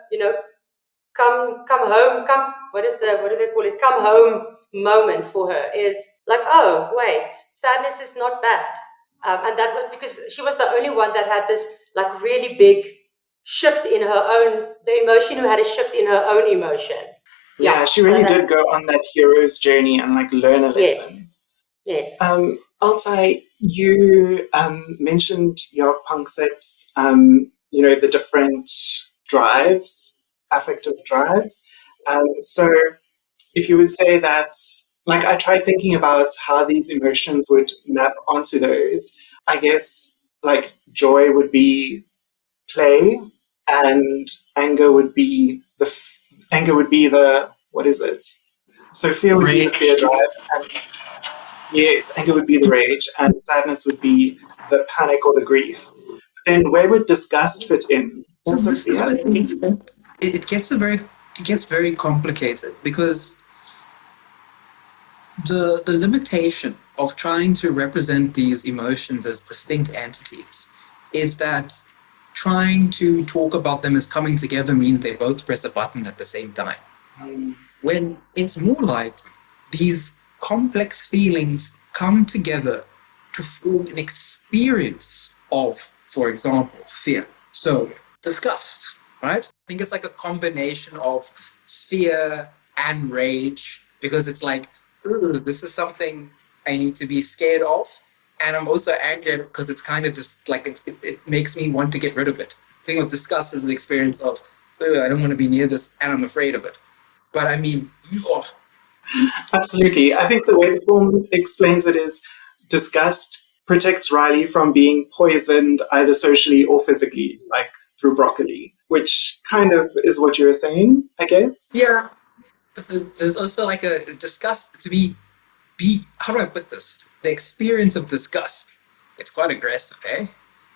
come home, what do they call it? Come home moment for her, is like, oh wait, sadness is not bad. And that was because she was the only one that had this like really big shift in her own, the emotion, who had a shift in her own emotion. Yeah, she really did go on that hero's journey and like learn a lesson. Yes. Altay, you mentioned your concepts, the different drives, affective drives. So if you would say that, like I try thinking about how these emotions would map onto those, I guess like joy would be play, and anger would be the what is it? So fear would be the fear drive, and yes, anger would be the rage, and sadness would be the panic or the grief. Then where would disgust fit in? So Also this is fear? where it gets very complicated, because the limitation of trying to represent these emotions as distinct entities is that trying to talk about them as coming together means they both press a button at the same time. When it's more like these complex feelings come together to form an experience of, for example, fear. So, disgust, right? I think it's like a combination of fear and rage, because it's like, "Ooh, this is something I need to be scared of." And I'm also angry because it's kind of just like it makes me want to get rid of it. I think of disgust as an experience of, "Ooh, I don't want to be near this and I'm afraid of it." But I mean, Absolutely. I think the way the film explains it is disgust protects Riley from being poisoned either socially or physically, like through broccoli, which kind of is what you were saying, I guess. yeah. But there's also like a disgust to be. How do I put this? The experience of disgust. It's quite aggressive, eh?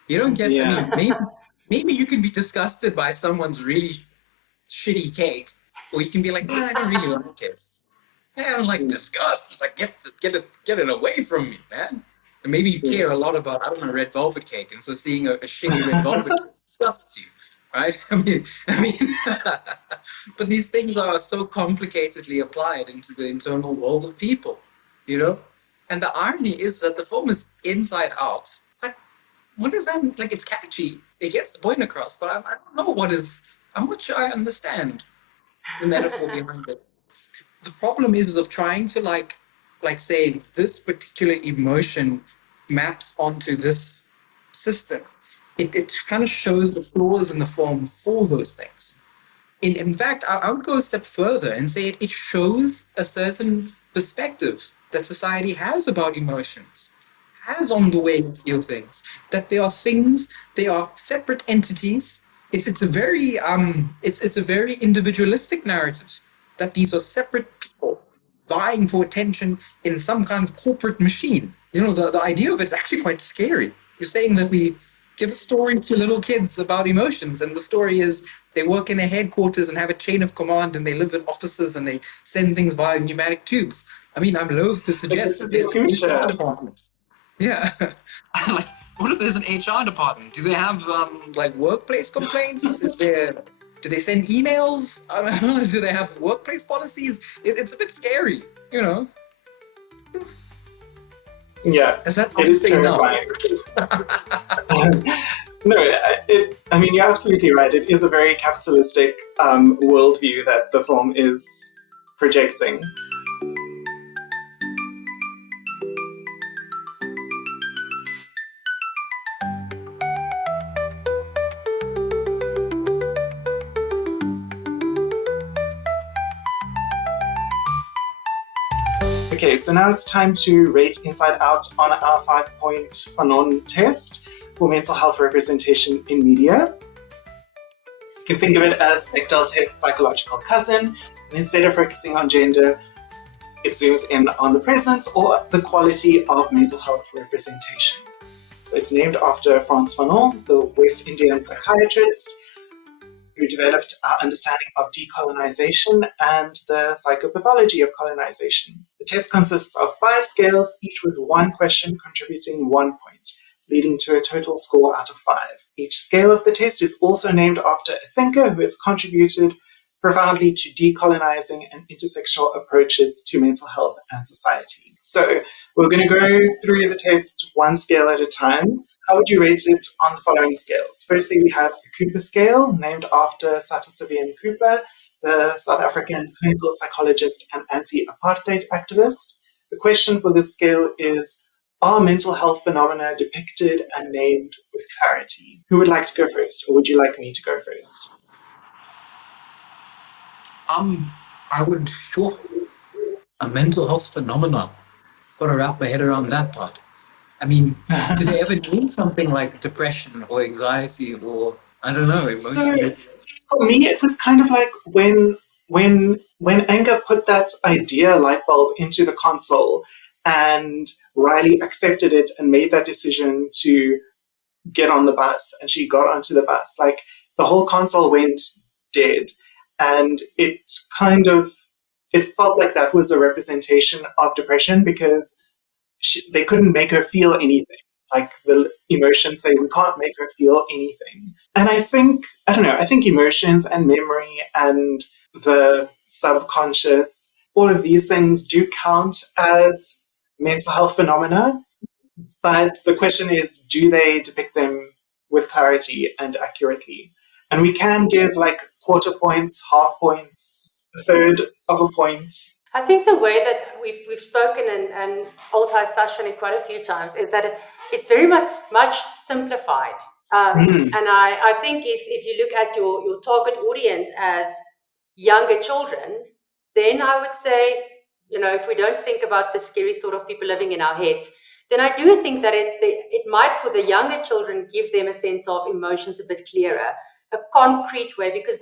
You don't get. I Yeah. mean, maybe you can be disgusted by someone's really shitty cake, or you can be like, nah, I don't really like it. Yeah, I don't like disgust. It's like get it away from me, man. And maybe you care a lot about, I don't know, red velvet cake, and so seeing a shitty red velvet cake disgusts you, right? I mean, but these things are so complicatedly applied into the internal world of people, you know. And the irony is that the film is inside out. Like, what does that mean? Like? It's catchy, it gets the point across, but I don't know what is. I'm not sure I understand the metaphor behind it. The problem is of trying to like say this particular emotion maps onto this system. It kind of shows the flaws in the form for those things. In fact, I would go a step further and say it shows a certain perspective that society has about emotions, has on the way we feel things, that they are things, they are separate entities. It's a very it's a very individualistic narrative, that these are separate people vying for attention in some kind of corporate machine. You know, the idea of it is actually quite scary. You're saying that we give a story to little kids about emotions, and the story is they work in a headquarters and have a chain of command, and they live in offices and they send things via pneumatic tubes. I mean, I'm loath to Like, suggest this that is your there's an future. HR department. Yeah. Like, what if there's an HR department? Do they have like workplace complaints? Do they send emails? I don't know. Do they have workplace policies? It's a bit scary, you know. Yeah, Is that it is obviously enough? terrifying. No, I mean, you're absolutely right. It is a very capitalistic worldview that the film is projecting. Okay, so now it's time to rate Inside Out on our 5-point Fanon test for mental health representation in media. You can think of it as Bechdel test's psychological cousin, and instead of focusing on gender, it zooms in on the presence or the quality of mental health representation. So it's named after Frantz Fanon, the West Indian psychiatrist who developed our understanding of decolonization and the psychopathology of colonization. The test consists of 5 scales, each with 1 question contributing 1 point, leading to a total score out of 5. Each scale of the test is also named after a thinker who has contributed profoundly to decolonizing and intersectional approaches to mental health and society. So we're going to go through the test 1 scale at a time. How would you rate it on the following scales? Firstly, we have the Cooper scale, named after Sato-Sivian Cooper, the South African clinical psychologist and anti-apartheid activist. The question for this scale is, are mental health phenomena depicted and named with clarity? Who would like to go first, or would you like me to go first? I would, sure, a mental health phenomenon. Got to wrap my head around that part. I mean, do they ever name something like depression or anxiety or, I don't know, emotion? So for me, it was kind of like when Anger put that idea light bulb into the console, and Riley accepted it and made that decision to get on the bus, and she got onto the bus. Like the whole console went dead, and it felt like that was a representation of depression because they couldn't make her feel anything. Like the emotions say, we can't make her feel anything. And I think emotions and memory and the subconscious, all of these things do count as mental health phenomena. But the question is, do they depict them with clarity and accurately? And we can give like quarter points, half points, a third of a point. I think the way that we've spoken and Altay's touched on it quite a few times is that it's very much simplified. And I think if you look at your target audience as younger children, then I would say, if we don't think about the scary thought of people living in our heads, then I do think that it might, for the younger children, give them a sense of emotions a bit clearer, a concrete way, because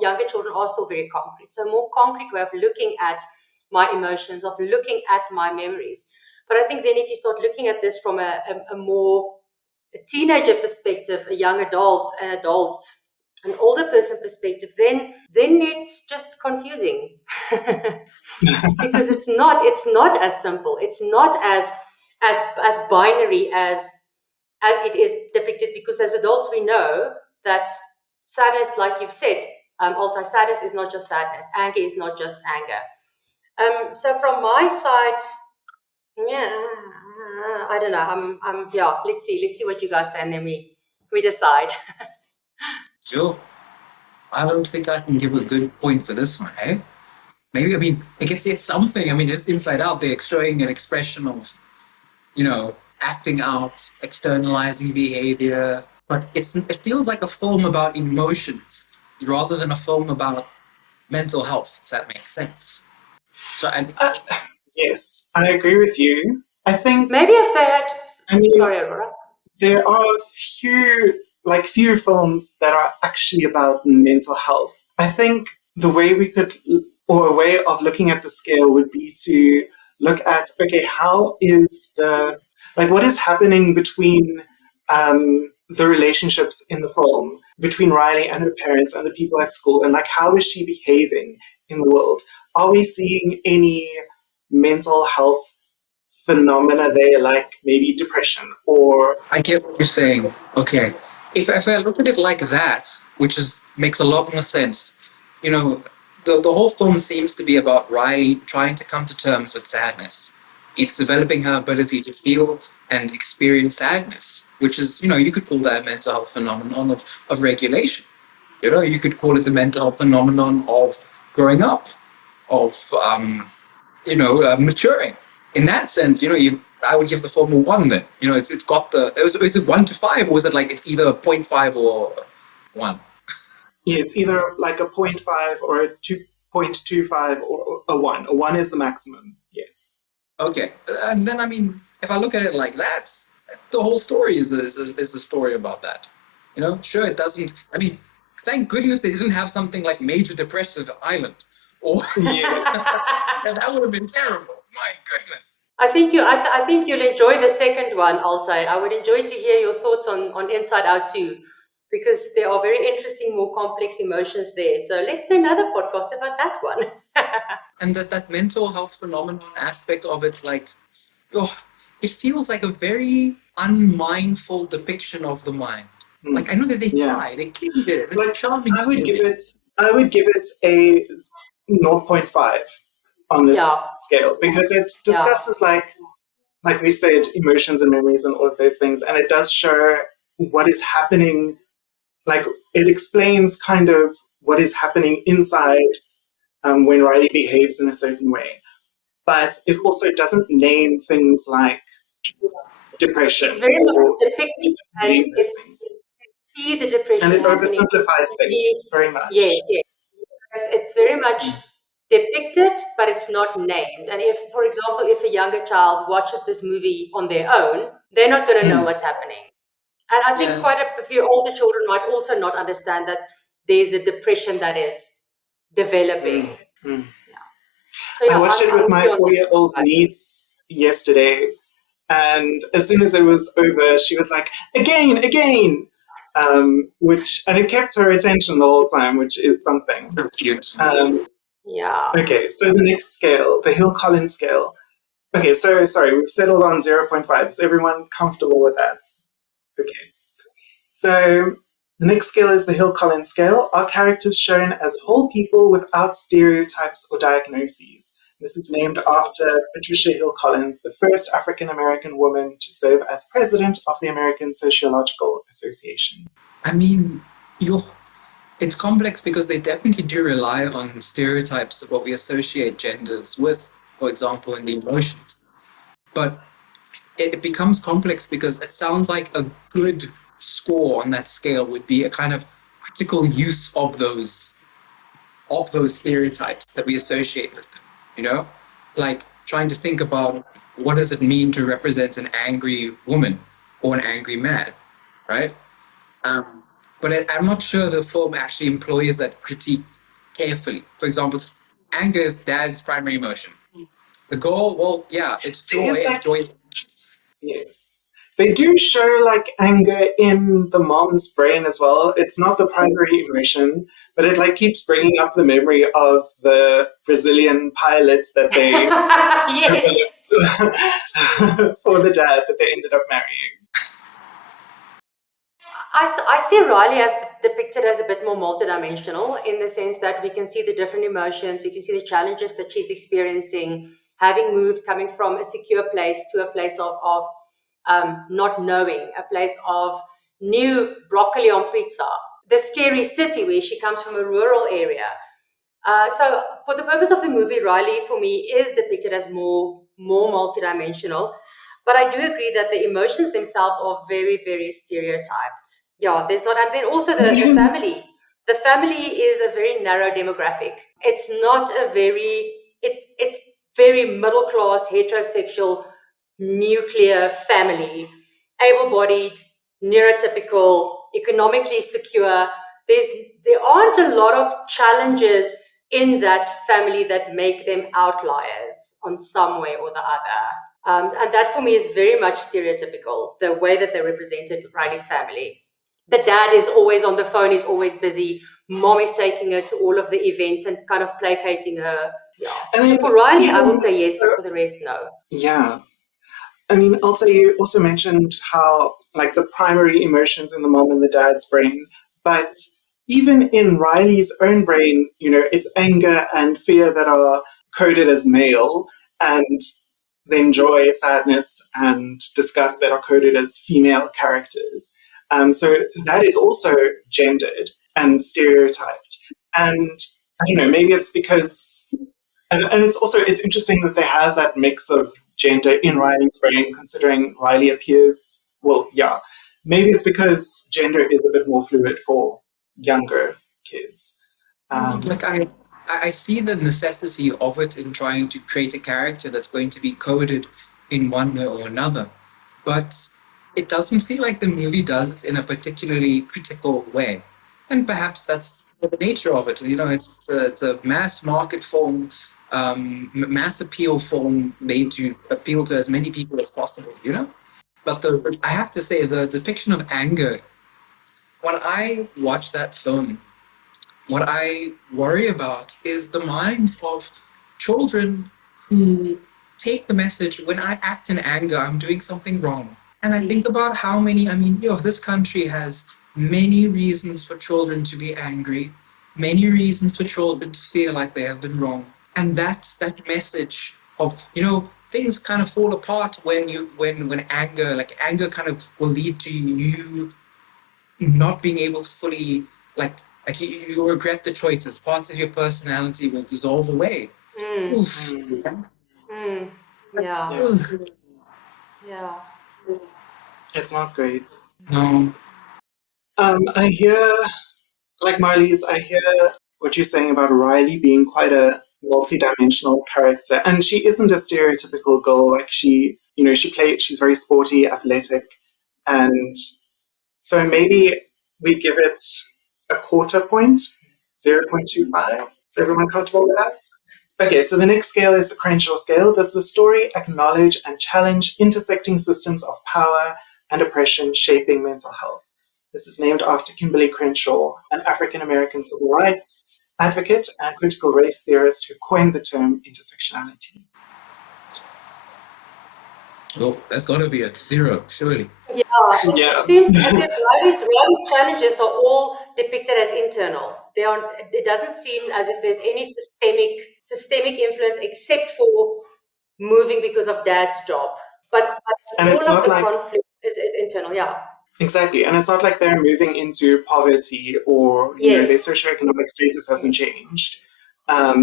younger children are still very concrete. So a more concrete way of looking at my emotions, of looking at my memories. But I think then if you start looking at this from a more teenager perspective, a young adult, an older person perspective, then it's just confusing. Because it's not as simple. It's not as binary as it is depicted, because as adults we know that sadness, like you've said, Altay, sadness is not just sadness. Anger is not just anger. So from my side, yeah, I don't know. Yeah. Let's see what you guys say, and then we decide. Sure. I don't think I can give a good point for this one, eh? Maybe, I mean, it's something. I mean, it's Inside Out. They're showing an expression of, acting out, externalizing behavior. But it feels like a film about emotions rather than a film about mental health, if that makes sense. So, and Yes, I agree with you. I think Maybe if they had. I mean, Sorry, Aurora. there are few films that are actually about mental health. I think the way or a way of looking at the scale would be to look at, okay, what is happening between the relationships in the film, between Riley and her parents and the people at school, and like how is she behaving in the world? Are we seeing any mental health phenomena there, like maybe depression or... I get what you're saying. Okay. If I look at it like that, which makes a lot more sense, the whole film seems to be about Riley trying to come to terms with sadness. It's developing her ability to feel and experience sadness, which is, you could call that a mental health phenomenon of regulation. You could call it the mental health phenomenon of growing up, of maturing. In that sense, I would give the film a 1 then. It's got is it 1 to 5, or is it like it's either 0.5 or 1? Yeah, it's either like a 0.5 or a 2.25 or a 1. A 1 is the maximum, yes. Okay, and then I mean, if I look at it like that, the whole story is the story about that. You know, sure, it doesn't. I mean, thank goodness they didn't have something like Major Depressive Island, or Yes. that would have been terrible. My goodness. I think you'll enjoy the second one, Altay. I would enjoy to hear your thoughts on Inside Out too, because there are very interesting, more complex emotions there. So let's do another podcast about that one. And that mental health phenomenon aspect of it, like, oh, it feels like a very unmindful depiction of the mind. Like, I know that they Yeah. try, they clearly did it. It's a Like charming I would give story. it I would give it a 0.5 on this Yeah, scale because it yeah. discusses like we said, emotions and memories and all of those things, and it does show what is happening. Like it explains kind of what is happening inside when Riley behaves in a certain way, but it also doesn't name things like It's depression very much or depicted, it doesn't and name those it's things, see the and depression it happening. oversimplifies See, things very yes, much. yes. It's very much depicted, but it's not named. And if, for example, if a younger child watches this movie on their own, they're not going to know Mm, what's happening. And I think Yeah, quite a few older children might also not understand that there's a depression that is developing. mm, mm. Yeah. So I yeah, watched it I'm with with my you on 4-year-old that. niece yesterday, and as soon as it was over, she was like, "Again, again," and it kept her attention the whole time, which is something. that's cute. Um, Yeah. okay, so the next scale, the Hill Collins scale. Okay, so sorry, we've settled on 0.5. Is everyone comfortable with that? Okay. So the next scale is the Hill Collins scale. Are characters shown as whole people without stereotypes or diagnoses? This is named after Patricia Hill Collins, the first African American woman to serve as president of the American Sociological Association. I mean, you it's complex because they definitely do rely on stereotypes of what we associate genders with, for example, in the emotions. But it becomes complex because it sounds like a good score on that scale would be a kind of critical use of those stereotypes that we associate with them, you know? Like trying to think about what does it mean to represent an angry woman or an angry man, right? Um, but I'm not sure the film actually employs that critique carefully. For example, anger is dad's primary emotion. The goal, well, yeah, it's There joy, is and like, joy. yes. They do show like anger in the mom's brain as well. It's not the primary emotion, but it like keeps bringing up the memory of the Brazilian pilots that they Yes. for the dad that they ended up marrying. I see Riley as depicted as a bit more multidimensional in the sense that we can see the different emotions, we can see the challenges that she's experiencing, having moved, coming from a secure place to a place of not knowing, a place of new broccoli on pizza, the scary city where she comes from a rural area. So, for the purpose of the movie, Riley for me is depicted as more multidimensional, but I do agree that the emotions themselves are very very stereotyped. Yeah, there's not, and then also But the even family. The family is a very narrow demographic. It's not a very it's very middle class heterosexual nuclear family, able-bodied, neurotypical, economically secure. there's there aren't a lot of challenges in that family that make them outliers on some way or the other. And that for me is very much stereotypical, the way that they represented Riley's family. The dad is always on the phone, he's always busy. Mom is taking her to all of the events and kind of placating her. Yeah. I So mean for Riley, I would even say yes, so, but for the rest, no. yeah. I mean, also you also mentioned how like the primary emotions in the mom and the dad's brain, but even in Riley's own brain, it's anger and fear that are coded as male, and then joy, sadness, and disgust that are coded as female characters. So that is also gendered and stereotyped. And I don't know, maybe it's because and it's interesting that they have that mix of gender in Riley's brain, considering Riley appears, well, yeah, maybe it's because gender is a bit more fluid for younger kids. Like I see the necessity of it in trying to create a character that's going to be coded in one way or another. But it doesn't feel like the movie does it in a particularly critical way. And perhaps that's the nature of it. You know, it's a mass market film, mass appeal film made to appeal to as many people as possible, you know? But I have to say, the depiction of anger, when I watch that film, what I worry about is the minds of children who take the message when I act in anger, I'm doing something wrong. And I think about how many, I mean, this country has many reasons for children to be angry, many reasons for children to feel like they have been wrong. And that's that message of, things kind of fall apart when anger, like anger kind of will lead to you not being able to fully like you regret the choices. Parts of your personality will dissolve away. Oof. That's Yeah. Yeah. Yeah. It's not great. no. I hear, like Marlize, I hear what you're saying about Riley being quite a multi-dimensional character, and she isn't a stereotypical girl. Like she's very sporty, athletic, and so maybe we give it a quarter point, 0.25. Is everyone comfortable with that? Okay, so the next scale is the Crenshaw scale. Does the story acknowledge and challenge intersecting systems of power and oppression shaping mental health? This is named after Kimberly Crenshaw, an African American civil rights advocate and critical race theorist who coined the term intersectionality. Oh, that's got to be a 0, surely. Yeah, Yeah. it seems as if Riley's challenges are all depicted as internal. They are. It doesn't seem as if there's any systemic influence except for moving because of dad's job. But And all it's of not the like conflict is internal. Yeah. Exactly. And it's not like they're moving into poverty or, their Yes. socioeconomic status hasn't changed. Yeah,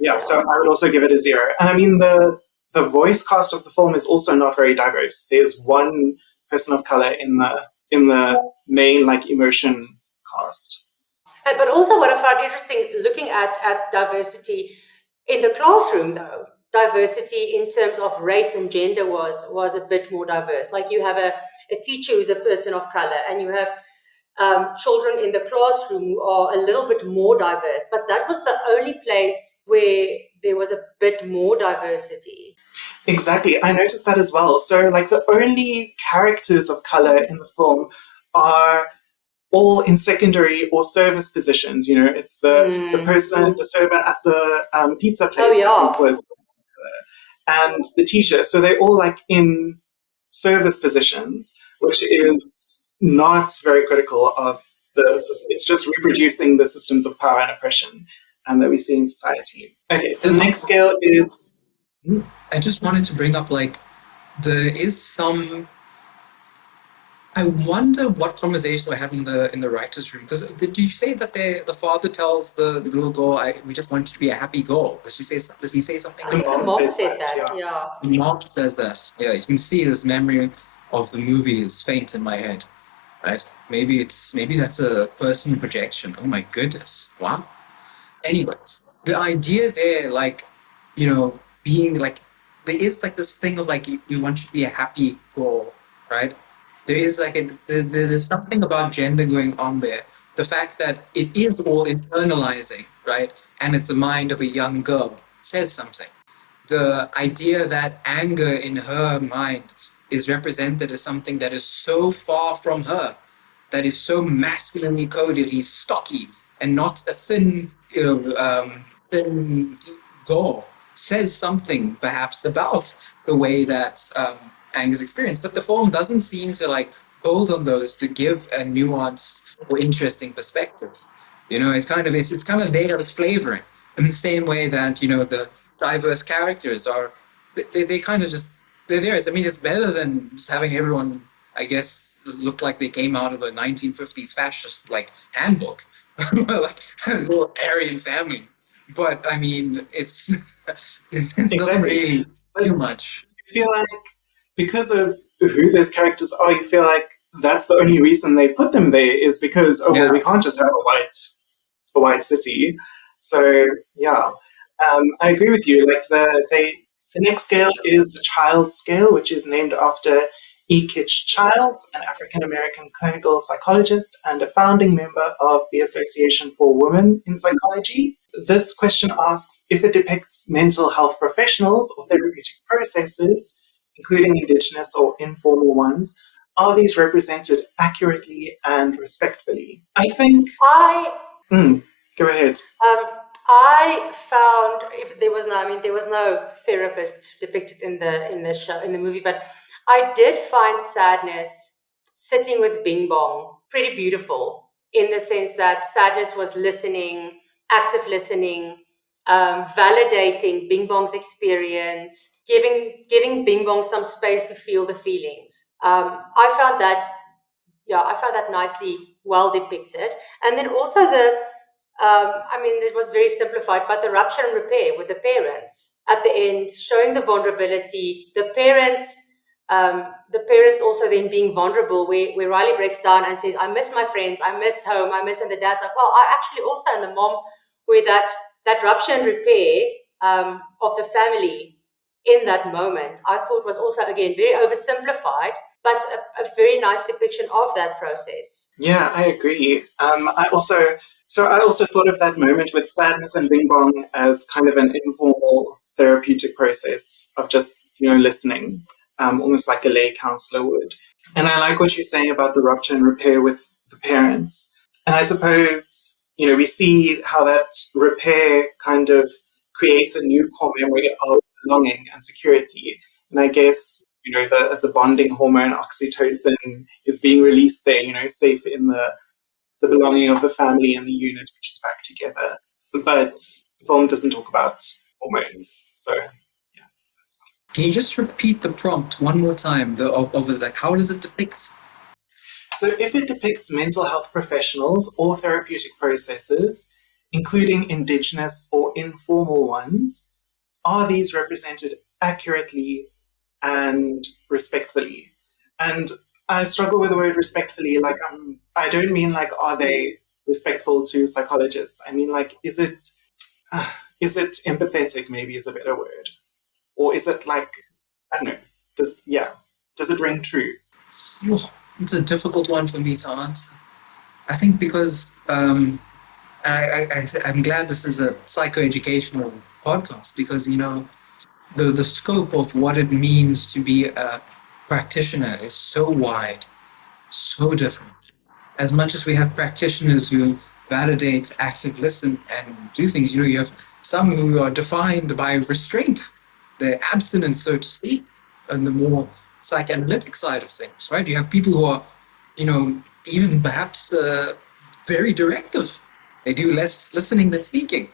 Yeah. so I would also give it a 0. And I mean, the voice cast of the film is also not very diverse. There's one person of color in the main emotion cast. But also, what I found interesting looking at diversity in the classroom, though, diversity in terms of race and gender was a bit more diverse. Like you have a teacher who's a person of color, and you have children in the classroom who are a little bit more diverse. But that was the only place where there was a bit more diversity. Exactly. I noticed that as well. So, the only characters of color in the film are all in secondary or service positions. It's the person, the server at the pizza place, I think Oh was, and the teacher. So they're all in service positions, which is not very critical of it's just reproducing the systems of power and oppression that we see in society. Okay, so the next scale is. I just wanted to bring up there is some. I wonder what conversation I had in the writers' room. Because did you say that the father tells the little girl, "We just want you to be a happy girl"? Does he say something I like think that? the Mom mom says said that, that. yeah. Yeah. The mom says that. Yeah, you can see this memory of the movie is faint in my head, right? Maybe that's a personal projection. Oh my goodness! Wow. Anyways, the idea there, being there is this thing of you want you to be a happy girl, right? There is there's something about gender going on there. The fact that it is all internalizing, right? And it's the mind of a young girl says something. The idea that anger in her mind is represented as something that is so far from her, that is so masculinely coded, he's stocky and not a thin girl, says something perhaps about the way that anger is experienced. But the film doesn't seem to build on those to give a nuanced or interesting perspective. It's kind of there as flavoring in the same way that the diverse characters are. They kind of just they're there. I mean, it's better than just having everyone, I guess, look like they came out of a 1950s fascist handbook, a little Aryan family. But I mean, it doesn't Exactly. really But do much. you feel like because of who those characters are, you feel like that's the only reason they put them there is because, oh, well, Yeah. we can't just have a white city. So yeah, I agree with you. Like the next scale is the Childs scale, which is named after E. Kitch Childs, an African American clinical psychologist and a founding member of the Association for Women in Psychology. This question asks if it depicts mental health professionals or therapeutic processes, including Indigenous or informal ones, are these represented accurately and respectfully? I think. Go ahead. Um, I found if there was no, I mean, there was no therapist depicted in the show in the movie, but I did find sadness sitting with Bing Bong pretty beautiful in the sense that sadness was listening, active listening, validating Bing Bong's experience, giving Bing Bong some space to feel the feelings. I found that I found that nicely well depicted, and then also I mean, it was very simplified, but the rupture and repair with the parents at the end, showing the vulnerability, the parents also then being vulnerable, where Riley breaks down and says, I miss my friends, I miss home, I miss, and the dad's like, well, I actually also, and the mom, where that rupture and repair of the family in that moment, I thought was also, again, very oversimplified, but a very nice depiction of that process. Yeah, I agree. I also thought of that moment with sadness and Bing Bong as kind of an informal therapeutic process of just, listening, almost like a lay counselor would. And I like what you're saying about the rupture and repair with the parents. And I suppose, we see how that repair kind of creates a new core memory of belonging and security. And I guess, the bonding hormone oxytocin is being released there, safe in the belonging of the family and the unit, which is back together. But the film doesn't talk about hormones. So, yeah. Can you just repeat the prompt one more time? Like, how does it depict? So, if it depicts mental health professionals or therapeutic processes, including Indigenous or informal ones, are these represented accurately and respectfully? And I struggle with the word respectfully. Like, I don't mean like, are they respectful to psychologists? I mean, like, is it empathetic? Maybe is a better word, or is it like, I don't know? Does it ring true? It's a difficult one for me to answer. I think because I'm glad this is a psychoeducational podcast because, the scope of what it means to be a practitioner is so wide, so different. As much as we have practitioners who validate, active listen, and do things, you have some who are defined by restraint, their abstinence, so to speak, and the more psychoanalytic side of things, right? You have people who are, even perhaps very directive. They do less listening than speaking.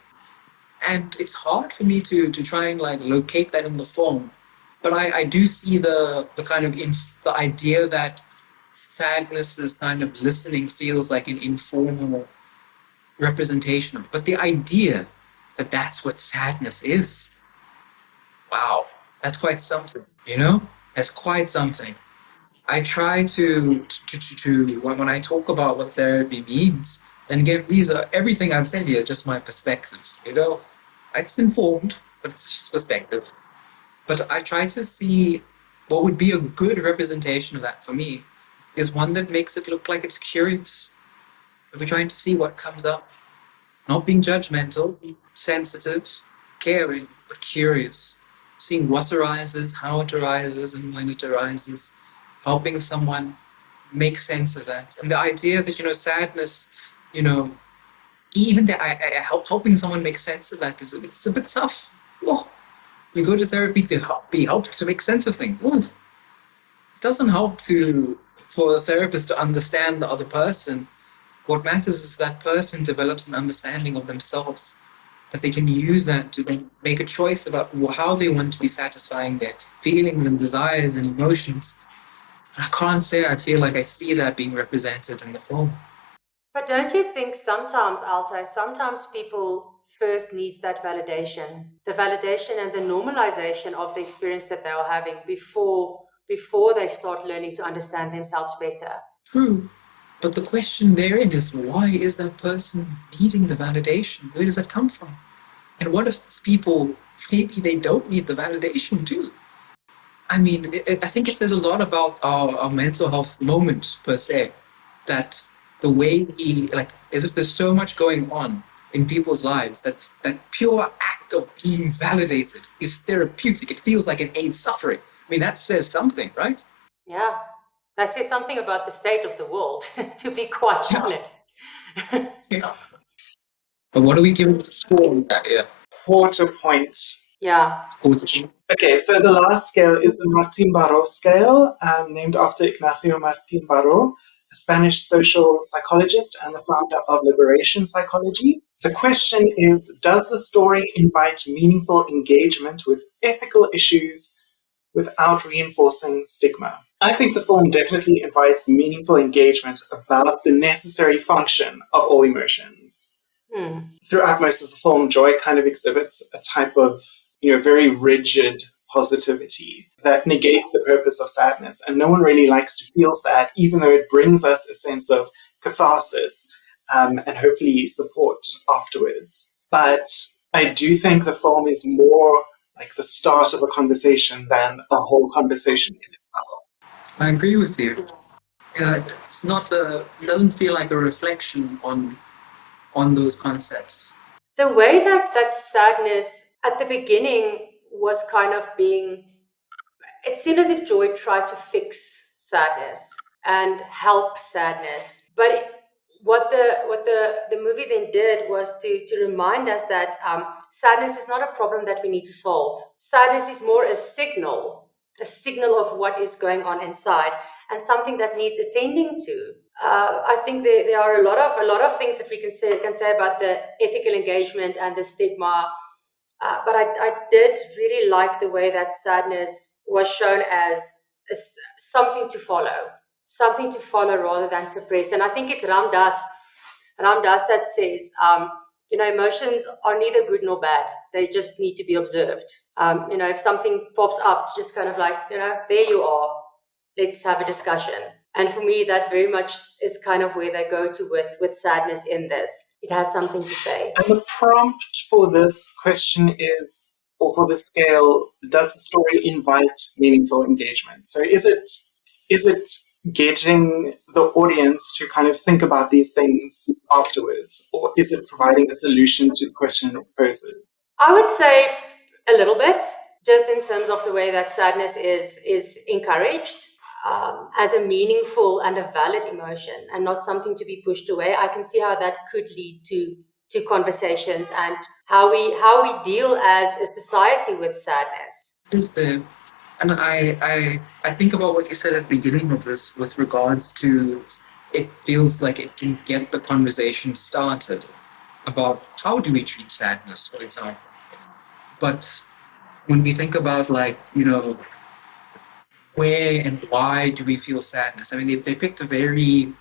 And it's hard for me to try and like locate that in the form. But I do see the kind of the idea that sadness is kind of listening feels like an informal representation. But the idea that that's what sadness is, wow, that's quite something, That's quite something. I try to when I talk about what therapy means, and again, these are everything I've said here, just my perspective, It's informed, but it's just perspective. But I try to see what would be a good representation of that for me is one that makes it look like it's curious. We're trying to see what comes up, not being judgmental, sensitive, caring, but curious. Seeing what arises, how it arises, and when it arises, helping someone make sense of that. And the idea that, sadness, even that helping someone make sense of that it's a bit tough. Oh, we go to therapy to be helped to make sense of things. Oh, it doesn't help for a therapist to understand the other person. What matters is that person develops an understanding of themselves, that they can use that to then make a choice about how they want to be satisfying their feelings and desires and emotions. And I can't say I feel like I see that being represented in the film. But don't you think sometimes, Altay, sometimes people first need that validation, the validation and the normalization of the experience that they are having before they start learning to understand themselves better? True. But the question therein is, why is that person needing the validation? Where does that come from? And what if these people, maybe they don't need the validation too? I mean, I think it says a lot about our mental health moment per se, that the way we, like, as if there's so much going on in people's lives that that pure act of being validated is therapeutic. It feels like it aids suffering. I mean, that says something, right? Yeah, that says something about the state of the world, to be quite Yeah. honest. Yeah. But what do we give it a score on that? Yeah. Quarter point. Yeah. Okay, so the last scale is the Martin Baró scale, named after Ignacio Martin Baró, a Spanish social psychologist and the founder of liberation psychology. The question is, does the story invite meaningful engagement with ethical issues without reinforcing stigma? I think the film definitely invites meaningful engagement about the necessary function of all emotions. Throughout most of the film, joy kind of exhibits a type of, very rigid positivity that negates the purpose of sadness. And no one really likes to feel sad, even though it brings us a sense of catharsis and hopefully support afterwards. But I do think the film is more like the start of a conversation than a whole conversation in itself. I agree with you. Yeah, it's not it doesn't feel like a reflection on those concepts. The way that sadness at the beginning was kind of being, it seemed as if joy tried to fix sadness and help sadness. But what the movie then did was to remind us that sadness is not a problem that we need to solve. Sadness is more a signal of what is going on inside and something that needs attending to. I think there are a lot of things that we can say about the ethical engagement and the stigma. But I did really like the way that sadness was shown as something to follow rather than suppress. And I think it's Ramdas that says, emotions are neither good nor bad. They just need to be observed. If something pops up, just kind of like, there you are. Let's have a discussion. And for me, that very much is kind of where they go to with sadness in this. It has something to say. And the prompt for this question is, or for this scale, does the story invite meaningful engagement? So is it getting the audience to kind of think about these things afterwards, or is it providing a solution to the question it poses? I would say a little bit, just in terms of the way that sadness is encouraged as a meaningful and a valid emotion and not something to be pushed away. I can see how that could lead to conversations and how we deal as a society with sadness. Is there? And I think about what you said at the beginning of this with regards to it feels like it can get the conversation started about how do we treat sadness, for example. But when we think about where and why do we feel sadness? I mean, they picked a very,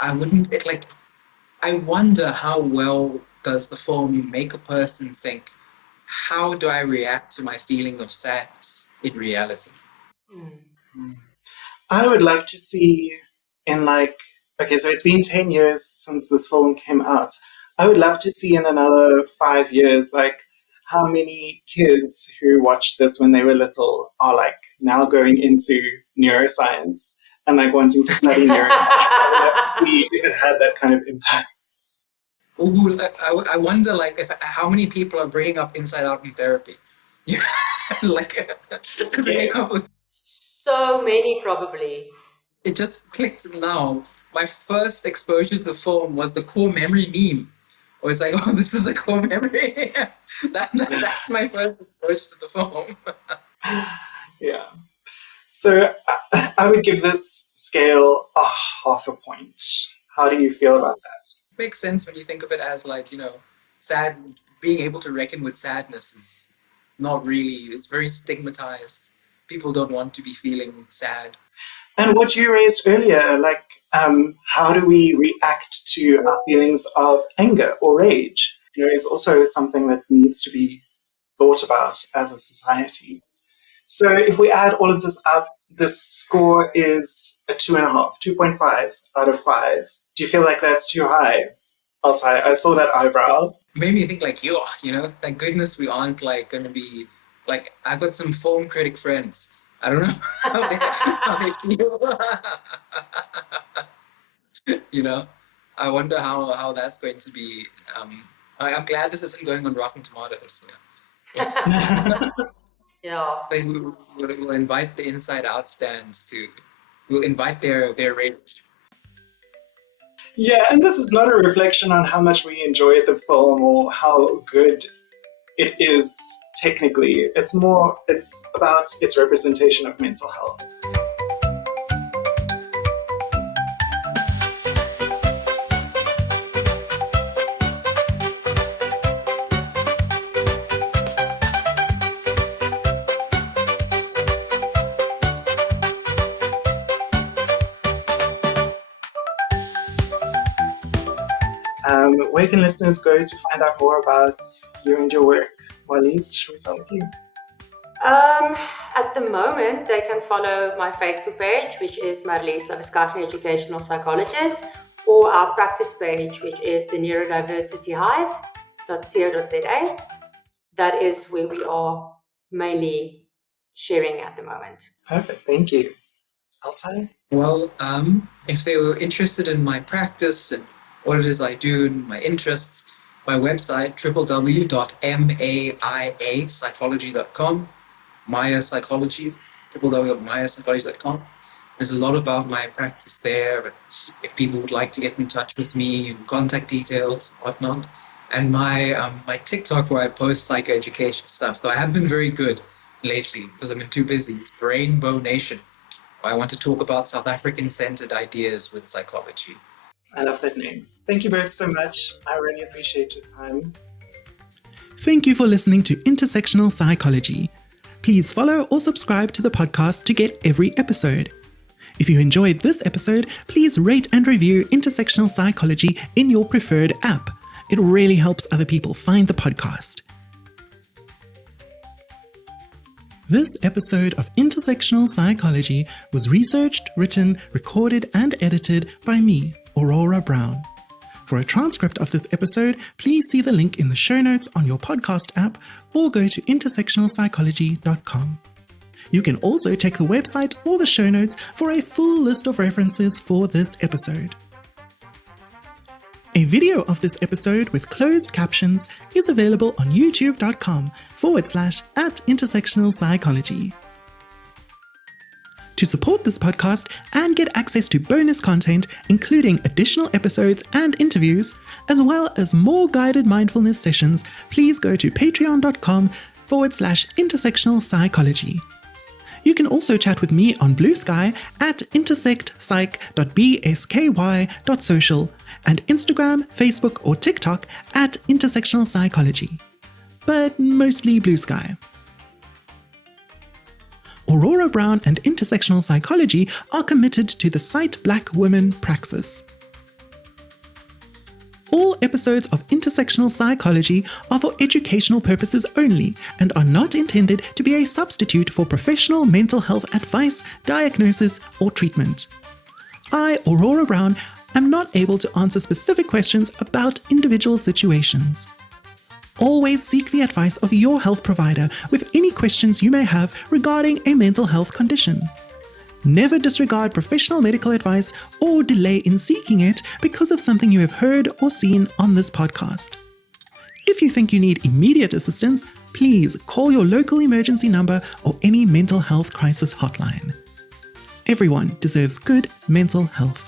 I wouldn't, it like, I wonder how well does the film make a person think, how do I react to my feeling of sadness in reality? I would love to see okay, so it's been 10 years since this film came out. I would love to see in another 5 years, how many kids who watched this when they were little are now going into neuroscience and wanting to study neuroscience. I would love to see if it had that kind of impact. Ooh, I wonder, if how many people are bringing up Inside Out in therapy? Yeah, So many, probably. It just clicked now. My first exposure to the film was the core memory meme. I was like, oh, this is a core memory. That's my first exposure to the film. Yeah. So I would give this scale a half a point. How do you feel about that? Makes sense when you think of it as sad. Being able to reckon with sadness is not really. It's very stigmatized. People don't want to be feeling sad. And what you raised earlier, how do we react to our feelings of anger or rage, is also something that needs to be thought about as a society. So if we add all of this up, the score is a 2.5 out of 5. Do you feel like that's too high? Altay, I saw that eyebrow. Made me think like, thank goodness we aren't like going to be like, I've got some film critic friends. I don't know how they feel. I wonder how that's going to be. I'm glad this isn't going on Rotten Tomatoes. Yeah. We'll invite the Inside Out stands we'll invite their rage. Yeah, and this is not a reflection on how much we enjoy the film or how good it is technically. It's about its representation of mental health. Where can listeners go to find out more about you and your work? Marlize, should we start with you? At the moment, they can follow my Facebook page, which is Marlize Labuschagne, Educational Psychologist, or our practice page, which is the neurodiversity-affirming.co.za. That is where we are mainly sharing at the moment. Perfect, thank you. Altay? Well, if they were interested in my practice and what it is I do and my interests, my website, www.maiapsychology.com, Maya Psychology, www.mayapsychology.com. There's a lot about my practice there. If people would like to get in touch with me, and contact details, whatnot. And my TikTok where I post psychoeducation stuff, though I haven't been very good lately because I've been too busy. It's Rainbow Nation. I want to talk about South African-centered ideas with psychology. I love that name. Thank you both so much. I really appreciate your time. Thank you for listening to Intersectional Psychology. Please follow or subscribe to the podcast to get every episode. If you enjoyed this episode, please rate and review Intersectional Psychology in your preferred app. It really helps other people find the podcast. This episode of Intersectional Psychology was researched, written, recorded, and edited by me, Aurora Brown. For a transcript of this episode, please see the link in the show notes on your podcast app or go to intersectionalpsychology.com. You can also take the website or the show notes for a full list of references for this episode. A video of this episode with closed captions is available on youtube.com/@intersectionalpsychology. To support this podcast and get access to bonus content, including additional episodes and interviews, as well as more guided mindfulness sessions, please go to patreon.com/intersectionalpsychology. You can also chat with me on Blue Sky at intersectpsych.bsky.social and Instagram, Facebook, or TikTok at Intersectional Psychology. But mostly Blue Sky. Aurora Brown and Intersectional Psychology are committed to the Cite Black Women praxis. All episodes of Intersectional Psychology are for educational purposes only and are not intended to be a substitute for professional mental health advice, diagnosis, or treatment. I, Aurora Brown, am not able to answer specific questions about individual situations. Always seek the advice of your health provider with any questions you may have regarding a mental health condition. Never disregard professional medical advice or delay in seeking it because of something you have heard or seen on this podcast. If you think you need immediate assistance, please call your local emergency number or any mental health crisis hotline. Everyone deserves good mental health.